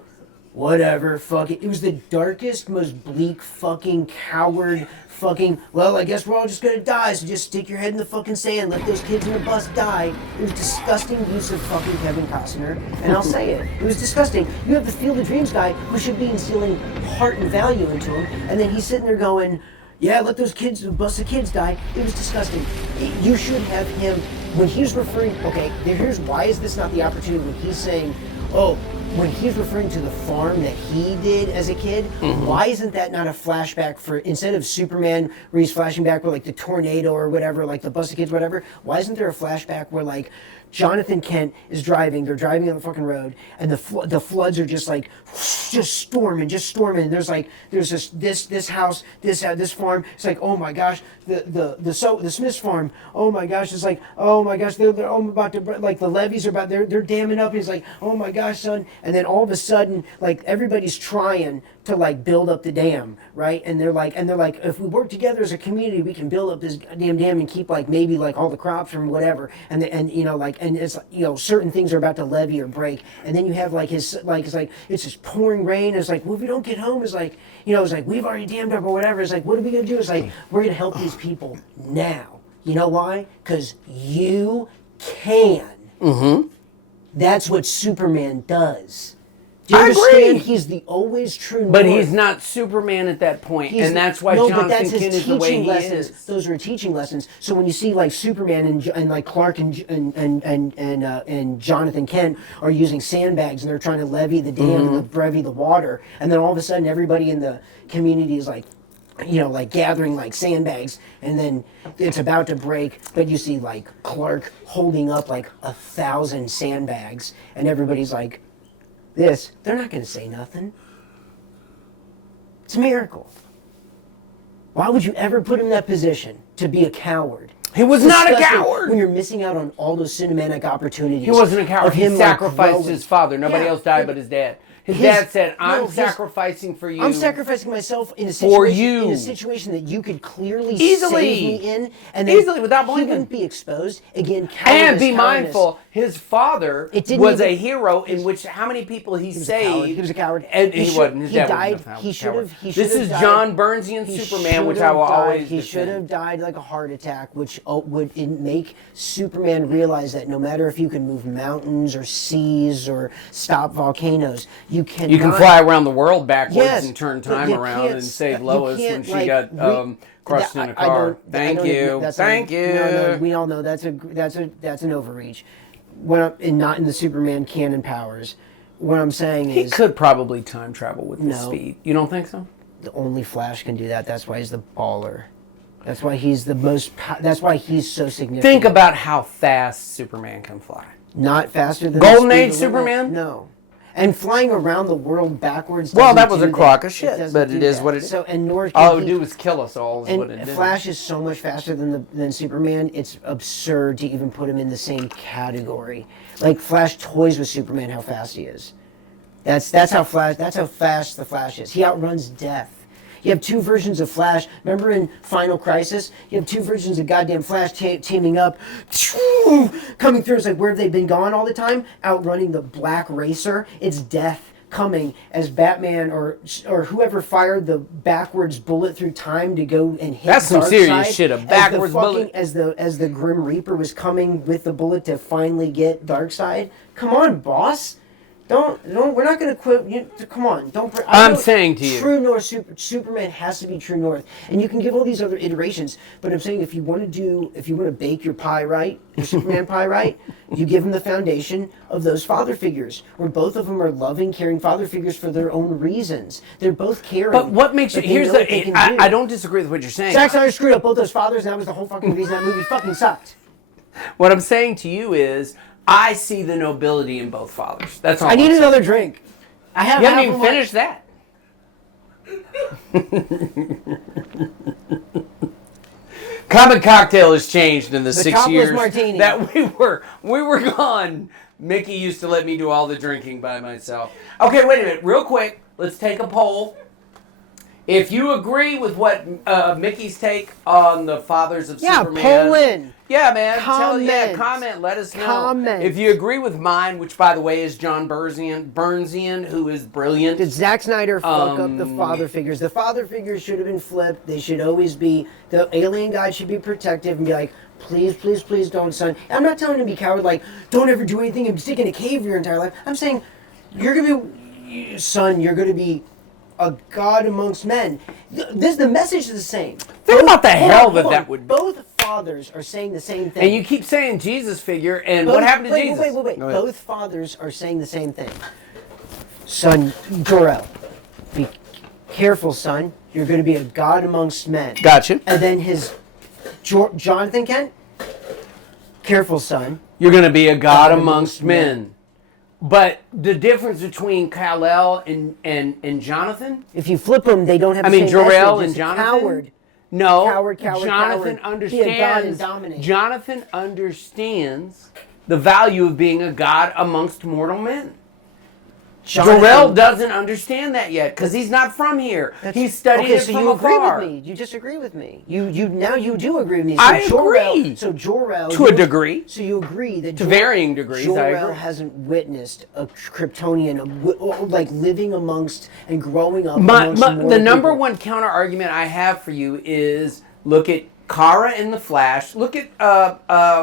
whatever, fuck it. It was the darkest, most bleak, fucking coward, fucking, well, I guess we're all just gonna die, so just stick your head in the fucking sand, let those kids in the bus die. It was disgusting use of fucking Kevin Costner, and I'll say it. It was disgusting. You have the Field of Dreams guy who should be instilling heart and value into him, and then he's sitting there going, yeah, let those bus of kids die. It was disgusting. You should have him, when he's referring, okay, here's why is this not the opportunity when he's saying, oh, when he's referring to the farm that he did as a kid, why isn't that not a flashback for, instead of Superman where he's flashing back where like the tornado or whatever, like the bus of kids, whatever, why isn't there a flashback where like Jonathan Kent is driving, they're driving on the fucking road, and the floods are just like, just storming, and there's this house, this farm, it's like, oh my gosh, the Smiths farm, oh my gosh, it's like, oh my gosh, they're about to, like the levees are about, they're damming up, and it's like, oh my gosh, son, and then all of a sudden, like everybody's trying to like build up the dam, right? And they're like, if we work together as a community, we can build up this damn dam and keep like maybe like all the crops from whatever, and it's certain things are about to levee or break, and then you have like it's just pouring rain. It's like, well, if we don't get home, it's like we've already dammed up or whatever. It's like, what are we gonna do? It's like, we're gonna help these people now. You know why? Because you can. That's what Superman does. Do you I understand? agree. He's the always true But north. he's not Superman at that point, He's- and that's why no, but Jonathan that's his Kent is the way teaching he lessons. is. Those are teaching lessons. So when you see like Superman and like Clark and Jonathan Kent are using sandbags and they're trying to levee the dam and levee the water, and then all of a sudden everybody in the community is like, like gathering like sandbags, and then it's about to break, but you see like Clark holding up like 1,000 sandbags, and everybody's like, they're not going to say nothing. It's a miracle. Why would you ever put him in that position to be a coward? He was not a Disgusting coward. When you're missing out on all those cinematic opportunities. He wasn't a coward. of He him, like, sacrificed growing. his father. Nobody Yeah, else died like, but his dad. His his- dad said, no, I'm his- sacrificing for you. I'm sacrificing myself in a For situation, you. in a situation that you could clearly Easily. save me in, and then Easily, without he blinking. wouldn't be exposed again. And cowardice, be cowardice. mindful, his father It didn't was even- a hero in which how many people he was a saved. coward. He was a coward. And He he should- wasn't. His he dad died. wasn't a He should coward. have- he This should is have John died. Burnsian He Superman, which should I have will died. always He should defend. have died like a heart attack, which would make Superman realize that no matter if you can move mountains or seas or stop volcanoes, You can You can fly around the world backwards Yes, and turn but time you around can't and save you Lois when can't, she like, got crushed in a car. Thank you. Thank you. No, we all know that's an overreach. Not in the Superman canon powers. What I'm saying He is could probably time travel with his No. speed. You don't think so? only Flash can do that. That's why he's the baller. That's why he's the most. That's why he's so significant. Think about how fast Superman can fly. Not faster than Golden the speed Age of light. Superman? No. And flying around the world backwards. Well, doesn't that was do a crock of It shit, doesn't but do it is that. what it is. So and nor can All it would he- do was kill us all, is what it And did. Flash is so much faster than Superman. It's absurd to even put him in the same category. Like Flash toys with Superman, how fast he is. That's how fast the Flash is. He outruns death. You have two versions of Flash. Remember in Final Crisis? You have two versions of goddamn Flash teaming up, coming through. It's like, where have they been gone all the time? Outrunning the Black Racer. It's death coming as Batman or whoever fired the backwards bullet through time to go and hit That's some serious Darkseid, shit, a as the backwards bullet. as the Grim Reaper was coming with the bullet to finally get Darkseid. Come on, boss. Don't. We're not going to quit. Come on. Don't. I'm saying to you. True North. Superman has to be True North, and you can give all these other iterations. But I'm saying if you want to bake your pie right, your Superman pie right, you give him the foundation of those father figures, where both of them are loving, caring father figures for their own reasons. They're both caring. But what makes you? but they Here's know what they can do. I don't disagree with what you're saying. Zack Snyder screwed up both those fathers, and that was the whole fucking reason that movie fucking sucked. What I'm saying to you is, I see the nobility in both fathers. That's all. I need I'm saying. another drink. I have. You haven't half even of my- finished that. Common Cocktail has changed in the 6 topless years martini. that we were gone. Mickey used to let me do all the drinking by myself. Okay, wait a minute, real quick. Let's take a poll. If you agree with what Mickey's take on the fathers of Yeah, Superman, poll in. yeah, man, Comment. comment. Let us know. Comment. If you agree with mine, which by the way is John Burnsian, who is brilliant. Did Zack Snyder fuck up the father figures? The father figures should have been flipped. They should always be, the alien god should be protective and be like, please, please, please don't, son. I'm not telling him to be coward, like, don't ever do anything and stick in a cave your entire life. I'm saying, you're going to be, son, you're going to be a god amongst men. The message is the same. Think about the Hold hell on, that hold that on. would be. Both fathers are saying the same thing. And you keep saying Jesus figure, and Both- what happened to wait, Jesus? Wait. Go ahead. Both fathers are saying the same thing. Son, Jor-El, be careful, son. You're going to be a god amongst men. Gotcha. And then his Jonathan Kent, careful, son. You're going to be a god God amongst amongst men. But the difference between Kal-El and Jonathan? If you flip them, they don't have I the mean, same Jor-El message. and It's Jonathan? Coward. No. Coward, Jonathan coward. Be a god and understands. dominate. Jonathan understands the value of being a god amongst mortal men. Jor-El doesn't understand that yet because he's not from here. He's studying okay, it so from you afar. agree with me. You disagree with me. You now you do agree with me. I Jor-El, agree. So Jor-El, To a degree. So you agree that To varying degrees, I Jor-El agree. hasn't witnessed a Kryptonian like living amongst and growing up. The amongst mortal number people. one counter argument I have for you is look at Kara in the Flash. Look at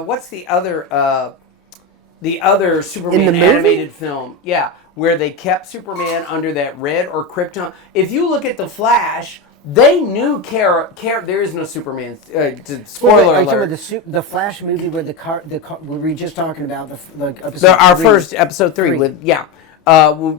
what's the other Superman In the movie? animated film? Yeah, where they kept Superman under that red or Krypton. If you look at the Flash, they knew Kara. There is no Superman. Spoiler Are you talking alert. about the Flash movie where the car we were just talking about the episode Our 3. first episode 3 Three. with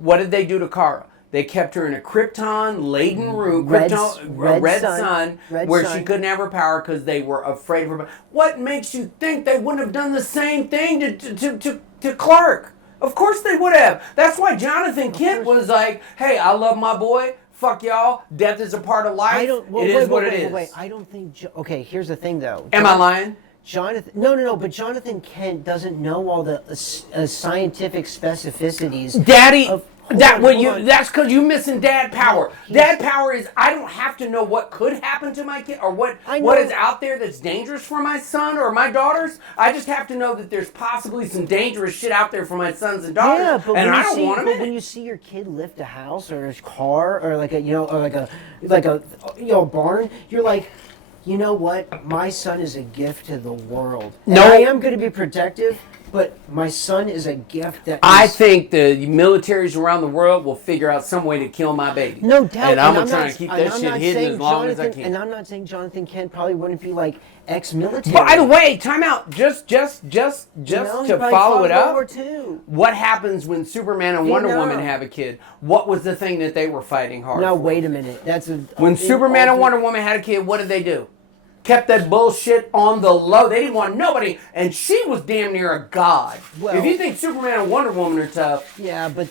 what did they do to Kara? They kept her in a Krypton-laden room, Red red sun, sun, red where sun. she couldn't have her power because they were afraid of her. What makes you think they wouldn't have done the same thing to Clark? Of course they would have. That's why Jonathan Kent was like, "Hey, I love my boy. Fuck y'all. Death is a part of life. It is what it is." Wait. I don't think. Okay, here's the thing though. Am I lying? Jonathan, no, but Jonathan Kent doesn't know all the scientific specificities. Daddy, Hold that's on. that's because you missing dad power. No, Dad power is I don't have to know what could happen to my kid or what know. is out there that's dangerous for my son or my daughters. I just have to know that there's possibly some dangerous shit out there for my sons and daughters, Yeah, but and when I you don't see, want them but in when it. you see your kid lift a house or a car or like a barn, you're like, you know what? My son is a gift to the world. And No. I am going to be protective, But my son is a gift that I is- think the militaries around the world will figure out some way to kill my baby. No doubt. And I'm not- trying to keep and that I'm shit not hidden saying as long as I Jonathan- can. And I'm not saying Jonathan Kent probably wouldn't be like ex-military. By the way, time out. Just You know, to he probably follow fought it World up. War II. What happens when Superman and Wonder Vietnam. Woman have a kid? What was the thing that they were fighting hard Now for? wait a minute. That's a When Superman and Wonder Woman had a kid, what did they do? Kept that bullshit on the low. They didn't want nobody, and she was damn near a god. Well- if you think Superman and Wonder Woman are tough, Yeah, but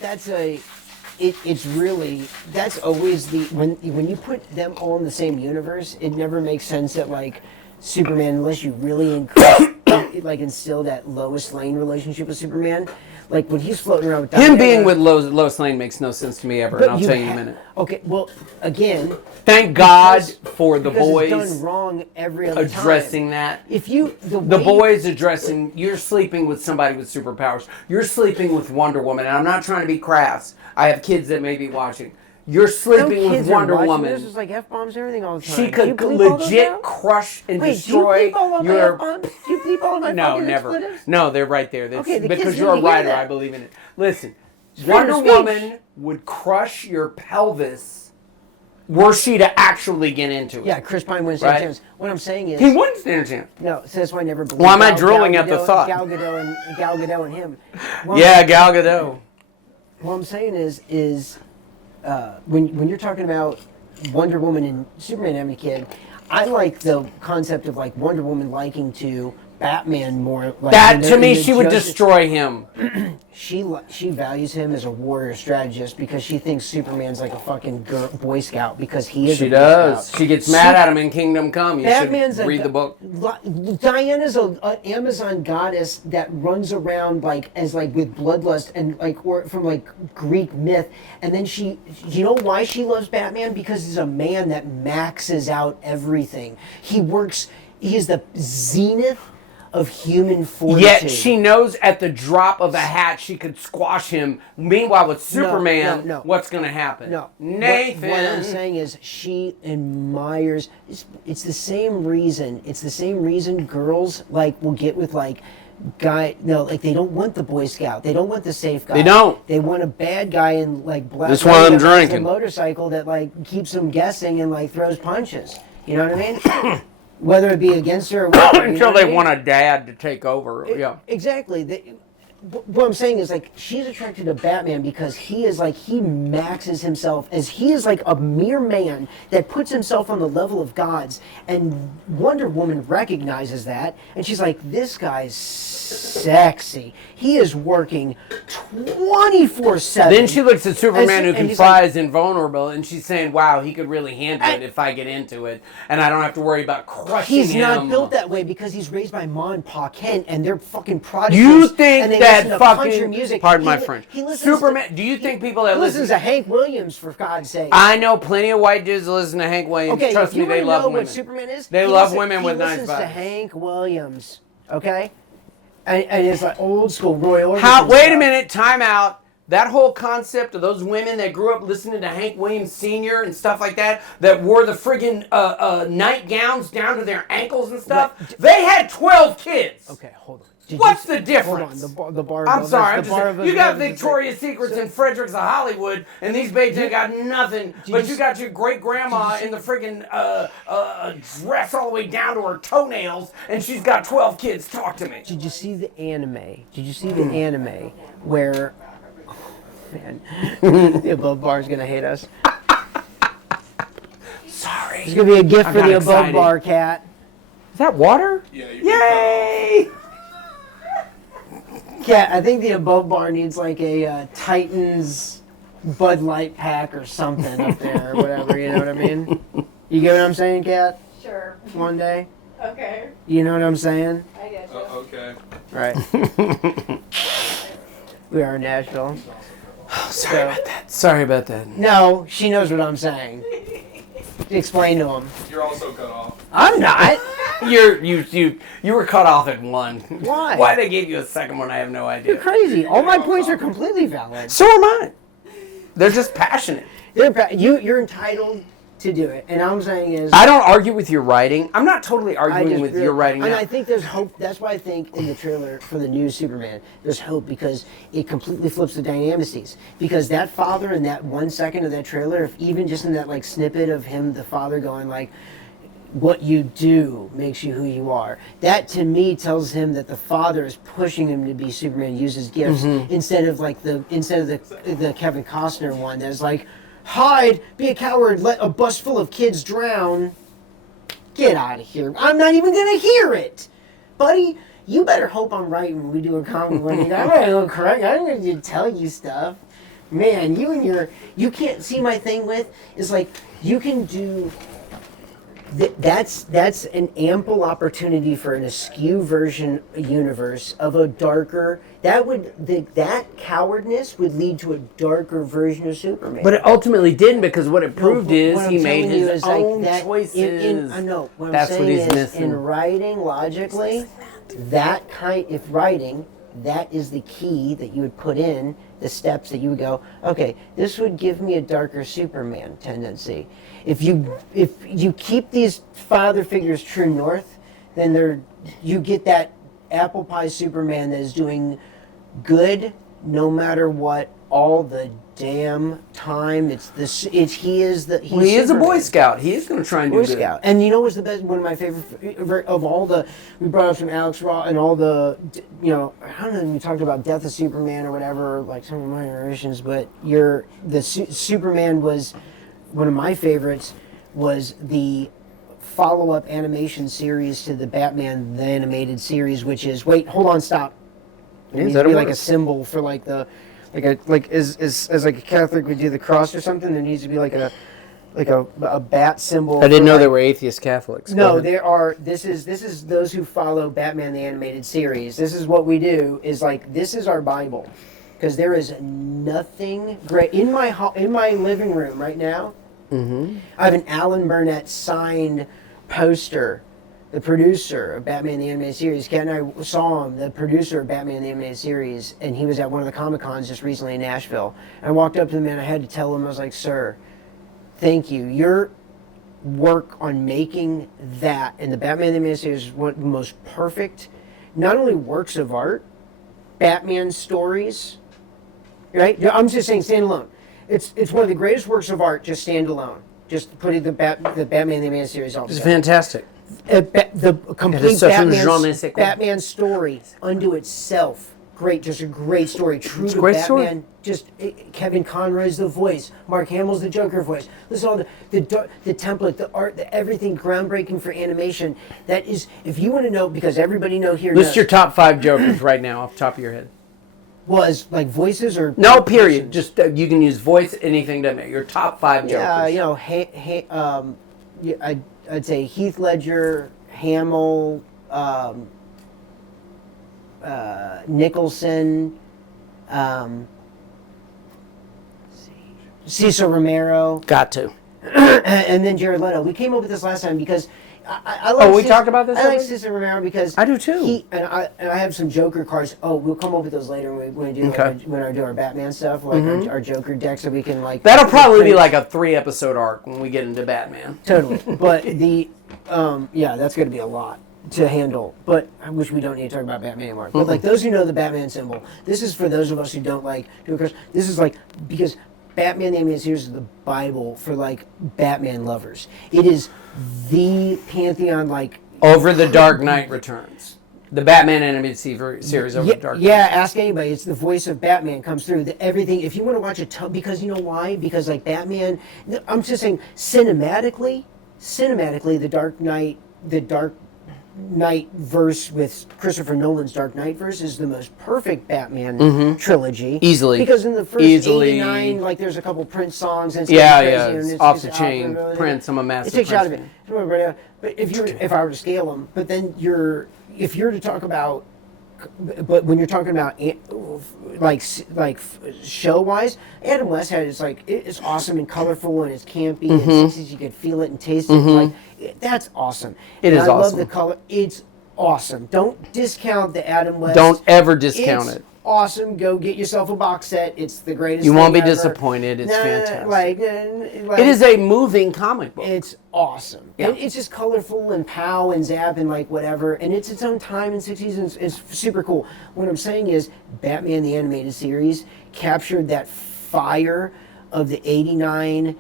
it's really that's always the when you put them all in the same universe, it never makes sense that like Superman, unless you really like instill that Lois Lane relationship with Superman, like when he's floating around with him Diana, being with Lois Lane makes no sense to me ever, and I'll tell you in a minute. Okay, well, again, Thank God for the because boys it's done wrong every other addressing time. that. If you The way- boys addressing you're sleeping with somebody with superpowers. You're sleeping with Wonder Woman, and I'm not trying to be crass. I have kids that may be watching. You're no sleeping with kids are Wonder watching Woman. This is like F-bombs and everything all the time. She Do you could bleep all those legit out? crush and Wait, destroy do you bleep all of my your. F-bombs? Do you bleep all of my No, fucking never. expletives? No, they're right there. That's Okay, the because kids you're a need to hear writer. that. I believe in it. Listen, freedom Wonder of speech. Woman would crush your pelvis were she to actually get into it. Yeah, Chris Pine wins Right. stand a chance. What I'm saying is, He wouldn't stand a chance. no, so that's why I never believed. Why am I Gal drooling at the Gadot- thought? Gal Gadot and him. Well, Yeah, Gal Gadot. What I'm saying is when you're talking about Wonder Woman and Superman having a kid, I like the concept of like Wonder Woman liking to Batman more. Like, That in to the- me, in the she would Justice- destroy him. She values him as a warrior strategist because she thinks Superman's like a fucking Boy Scout because he is. She a Boy does. Scout. She gets mad at him in Kingdom Come. You Batman's should read the book. Diana's a Amazon goddess that runs around like as like with bloodlust and like or from like Greek myth, and then you know why she loves Batman? Because he's a man that maxes out everything. He is the zenith of human fortitude. Yet she knows at the drop of a hat she could squash him. Meanwhile, with Superman, no. what's going to happen? No, Nathan. What I'm saying is she admires. It's the same reason. It's the same reason girls like will get with like guy. No, like they don't want the Boy Scout. They don't want the safe guy. They don't. They want a bad guy in like black. This one I'm that rides drinking. A motorcycle that like keeps them guessing and like throws punches. You know what I mean? Whether it be against her or with her, you know Until what they I mean? want a dad to take over. Yeah. Exactly. What I'm saying is like she's attracted to Batman because he maxes himself as he is like a mere man that puts himself on the level of gods, and Wonder Woman recognizes that and she's like, this guy's sexy. He is working 24/7. Then she looks at Superman who And can he's fly like- is invulnerable, and she's saying, wow, he could really handle it if I get into it, and I don't have to worry about crushing He's him. not built that way because he's raised by Ma and Pa Kent, and they're fucking prodigies. You think and they that listen to country fucking, music. pardon He my li- French, he listens Superman, do you think people that He listens listen to Hank Williams, for God's sake. I know plenty of white dudes that listen to Hank Williams. Okay, Trust if you me, they wanna love know women. what Superman is, They he love listen- women with he nice listens to vibes. Hank Williams, okay? And it's like old school Roy Orbison How? Wait a stuff. minute, time out. That whole concept of those women that grew up listening to Hank Williams Sr. and stuff like that, that wore the friggin' nightgowns down to their ankles and stuff, they had 12 kids. Okay, hold on. Did What's you- the difference? Hold on, the bar. I'm above us- sorry, I'm the just bar saying, above you got us is Victoria's Secrets and Fredericks of Hollywood, and these babes ain't got nothing, but you got your great grandma in the friggin' dress all the way down to her toenails, and she's got 12 kids. Talk to me. Did you see the anime? Did you see the anime where? Oh, man, the above bar is gonna hate us. Sorry. There's gonna be a gift I for got the above excited. bar cat. Is that water? Yeah, you can cut Yay! Cat, I think the above bar needs like a Titans Bud Light pack or something up there or whatever. You know what I mean? You get what I'm saying, Cat? Sure. One day. Okay. You know what I'm saying? I get you. Okay. Right. We are in Nashville. Sorry about that. Sorry about that. No, she knows what I'm saying. Explain to him. You're also cut off. I'm not. You were cut off at one. Why? Why they gave you a second one? I have no idea. You're crazy. All my points are completely valid. So am I. They're just passionate. You're entitled to do it. And all I'm saying is, I don't argue with your writing. I'm not totally I arguing just with really- your writing. And now. I think there's hope. That's why I think in the trailer for the new Superman, there's hope because it completely flips the dynamics. Because that father in that 1 second of that trailer, if even just in that like snippet of him, the father going like, what you do makes you who you are. That to me tells him that the father is pushing him to be Superman, use his gifts instead of the Kevin Costner one that's like, hide, be a coward, let a bus full of kids drown. Get out of here. I'm not even gonna hear it. Buddy, you better hope I'm right when we do a comic one. I'm not gonna correct. I'm gonna tell you stuff. Man, you can't see my thing with is like you can do that's an ample opportunity for an askew version universe of a darker that cowardness would lead to a darker version of Superman. But it ultimately didn't because what it proved is What I'm he made telling you his is, like, own that choices. I know. What That's I'm what saying he's is, missing. in writing, logically, that is the key that you would put in, the steps that you would go, okay, this would give me a darker Superman tendency. If you keep these father figures true north, then you get that apple pie Superman that is doing good no matter what all the damn time. He is a Boy Superman. Scout. He is going to try and do Boy good. Scout. And you know what's the best, one of my favorite of all the, we brought up some Alex Raw and all the, I don't know, we talked about Death of Superman or whatever, like some of my narrations, but Superman was, one of my favorites was the follow-up animation series to the Batman the Animated Series, which is, wait, hold on, stop. It needs to be like a symbol for like the, as like a Catholic would do the cross or something. There needs to be like a bat symbol. I didn't know for, there like, were atheist Catholics. Go No, ahead. there are. This is those who follow Batman the Animated Series. This is what we do. Is like this is our Bible, because there is nothing great in my living room right now. Mm-hmm. I have an Alan Burnett signed poster, the producer of Batman the Animated Series. Ken and I saw him, the producer of Batman the Animated Series, and he was at one of the Comic Cons just recently in Nashville. I walked up to him and I had to tell him, I was like, sir, thank you. Your work on making that and the Batman the Animated Series is one of the most perfect, not only works of art, Batman stories, right? I'm just saying standalone. It's one of the greatest works of art, just standalone. Just putting the Batman the Animated Series all It's together. fantastic. The complete such un je ne sais quoi. Batman story unto itself. Great, just a great story. True It's a to great Batman. story. Kevin Conroy's the voice. Mark Hamill's the Joker voice. Listen to all the template, the art, everything groundbreaking for animation. That is, if you want to know, because everybody here List knows, your top 5 Jokers right now off the top of your head. was like voices or No, period. persons? Just you can use voice, anything to make your top 5 Jokers. Yeah, I'd say Heath Ledger, Hamill, Nicholson, Cesar Romero, Got to. and then Jared Leto. We came up with this last time because I like. Oh, we talked about this I like already? Cesar Romero because I do too. I have some Joker cards. Oh, we'll come up with those later when we do Okay. when I do our Batman stuff, like our Joker deck, so we can like. That'll probably be like a 3-episode arc when we get into Batman. Totally. But that's going to be a lot to handle. But I wish we don't need to talk about Batman anymore. But like those who know the Batman symbol, this is for those of us who don't like Joker. This is like, because Batman the Animated Series is the Bible for like Batman lovers. It is the pantheon, like. Over the Dark Knight Returns. The Batman animated series over the Dark Knight. Yeah, ask anybody. It's the voice of Batman comes through. Everything. If you want to watch because you know why? Because like Batman, I'm just saying cinematically, the Dark Knight verse with Christopher Nolan's Dark Knight verse is the most perfect Batman trilogy. Easily. Because in the first Easily. 89, like there's a couple Prince songs and it's Yeah, crazy, yeah, and it's off it's the out chain. there, Prince, I'm a massive It takes you out of Prince it. But if I were to scale them, but then if you're to talk about, but when you're talking about like show wise, Adam West had it's awesome and colorful and it's campy and 60s, you could feel it and taste it. Like that's awesome. It is I love awesome. the color. It's awesome. Don't discount the Adam West. Don't ever discount It's it. awesome. Go get yourself a box set. It's the greatest. You won't be thing ever. disappointed. It's fantastic. Like, It is a moving comic book. It's awesome. Yeah. And it's just colorful and pow and zap and like whatever. And it's its own time in 60s and it's super cool. What I'm saying is Batman the Animated Series captured that fire of the 89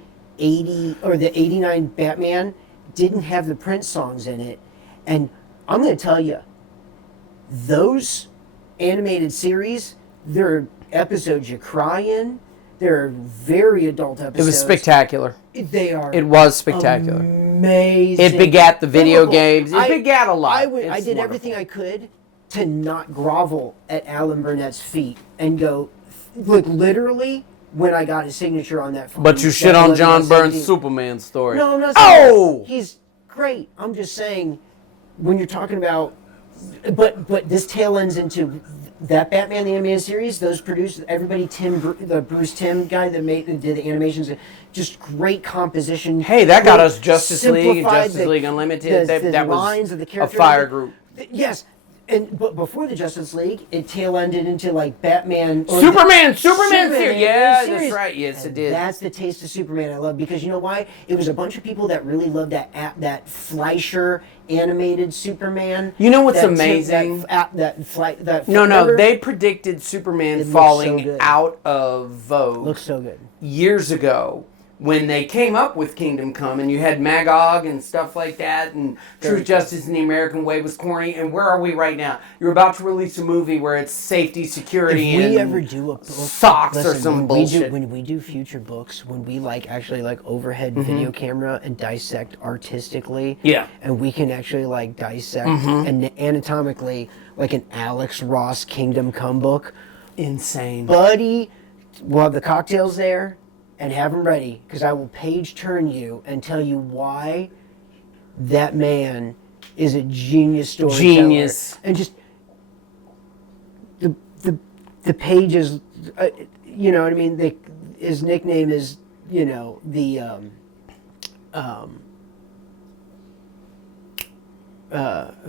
Batman, didn't have the Prince songs in it. And I'm going to tell you, those animated series, they're episodes you cry in. They're very adult episodes. It was spectacular. They are. It was spectacular. Amazing. It begat the video Wonderful. games. It begat a lot. I It's did wonderful. everything I could to not grovel at Alan Burnett's feet and go, look, literally, when I got his signature on that phone. But you shit on John Byrne's Superman story. No, I'm not saying Oh! he's great. I'm just saying, when you're talking about, but this tail ends into that Batman the Animated Series. Those produced everybody. The Bruce Timm guy that did the animations, just great composition. Hey, that got us Justice League, Simplified Justice League Unlimited. the That lines was of the a character. fire group. Yes. But before the Justice League, it tail ended into like Batman. Or Superman series. animated Yeah, series. that's right. Yes, it And did. That's the taste of Superman I love, because you know why? It was a bunch of people that really loved that Fleischer animated Superman. You know what's that amazing? No, No, they predicted Superman It looks falling so good. out of vogue looks so good. years ago when they came up with Kingdom Come, and you had Magog and stuff like that, and Truth, Justice, and the American Way was corny. And where are we right now? You're about to release a movie where it's safety, security, If we and ever do a book, socks or listen, some when bullshit. when we do future books, when we actually overhead video camera and dissect artistically, Yeah. and we can actually dissect and anatomically like an Alex Ross Kingdom Come book, Insane. buddy, we'll have the cocktails there and have them ready, because I will page turn you and tell you why that man is a genius storyteller. Genius. And just the pages, you know what I mean? His nickname is,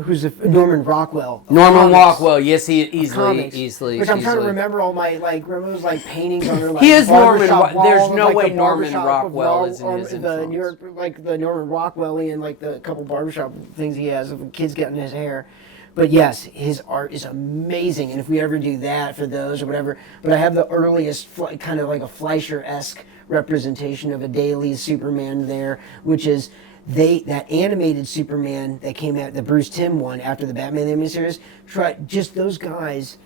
who's Norman Rockwell. of Norman comics. Rockwell, yes, he Comics, easily. Which I'm trying to easily. remember all my remember those paintings on their He is Norman barbershop Ro- there's walls, no way the Norman barbershop of Rockwell is in or his the influence. New York, the Norman Rockwellian, the couple barbershop things he has of kids getting his hair. But yes, his art is amazing, and if we ever do that for those or whatever, but I have the earliest kind of like a Fleischer-esque representation of a daily Superman there, which is that animated Superman that came out, the Bruce Timm one after the Batman the Animated Series, just those guys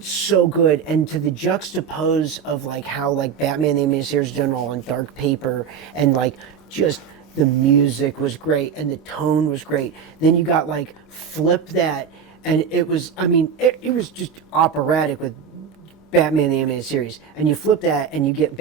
so good. And to the juxtapose of how Batman the Animated Series done all on dark paper, and just the music was great and the tone was great. Then you got flip that, and it was it was just operatic with Batman the Animated Series, and you flip that and you get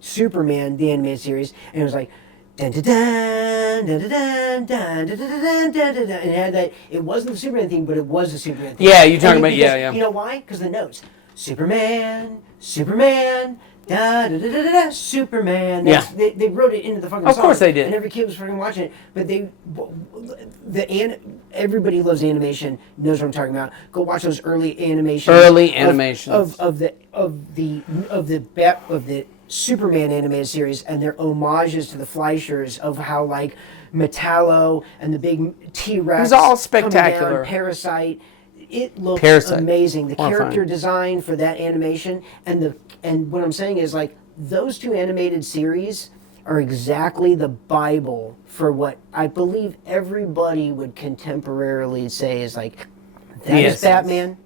Superman the Animated Series, and it was like dun dun dun dun dun dun dun dun dun dun dun, and it had that. It wasn't the Superman theme, but it was the Superman theme. Yeah, you're talking about Because- yeah. You know why? Because the notes: Superman, Superman. Da, da, da, da, da, Superman. That's- They wrote it into the fucking Of song. course they did. And every kid was fucking watching it. But everybody loves animation, knows what I'm talking about. Go watch those early animations. of the Superman animated series, and their homages to the Fleischers of how Metallo and the big T-Rex. It was all coming spectacular. down, Parasite. It looks Parasite. amazing. The Horrifying. character design for that animation, and what I'm saying is those two animated series are exactly the Bible for what I believe everybody would contemporarily say is that Yes. is Batman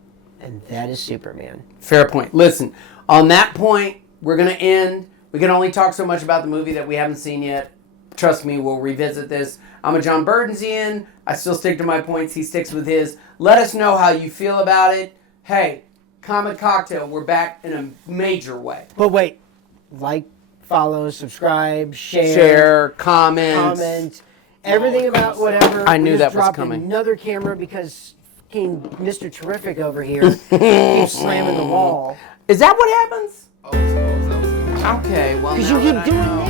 and that is Superman. Fair point. Listen, on that point, we're going to end. We can only talk so much about the movie that we haven't seen yet. Trust me, we'll revisit this. I'm a John Burtonsian. I still stick to my points. He sticks with his. Let us know how you feel about it. Hey, Comic Cocktail, we're back in a major way. But wait, follow, subscribe, Share, comment. everything about whatever. I knew We just that was dropped coming. Another camera because fucking Mr. Terrific over here keeps slamming the wall. Is that what happens? Oh, that was Okay, well, Because now you keep that I doing know.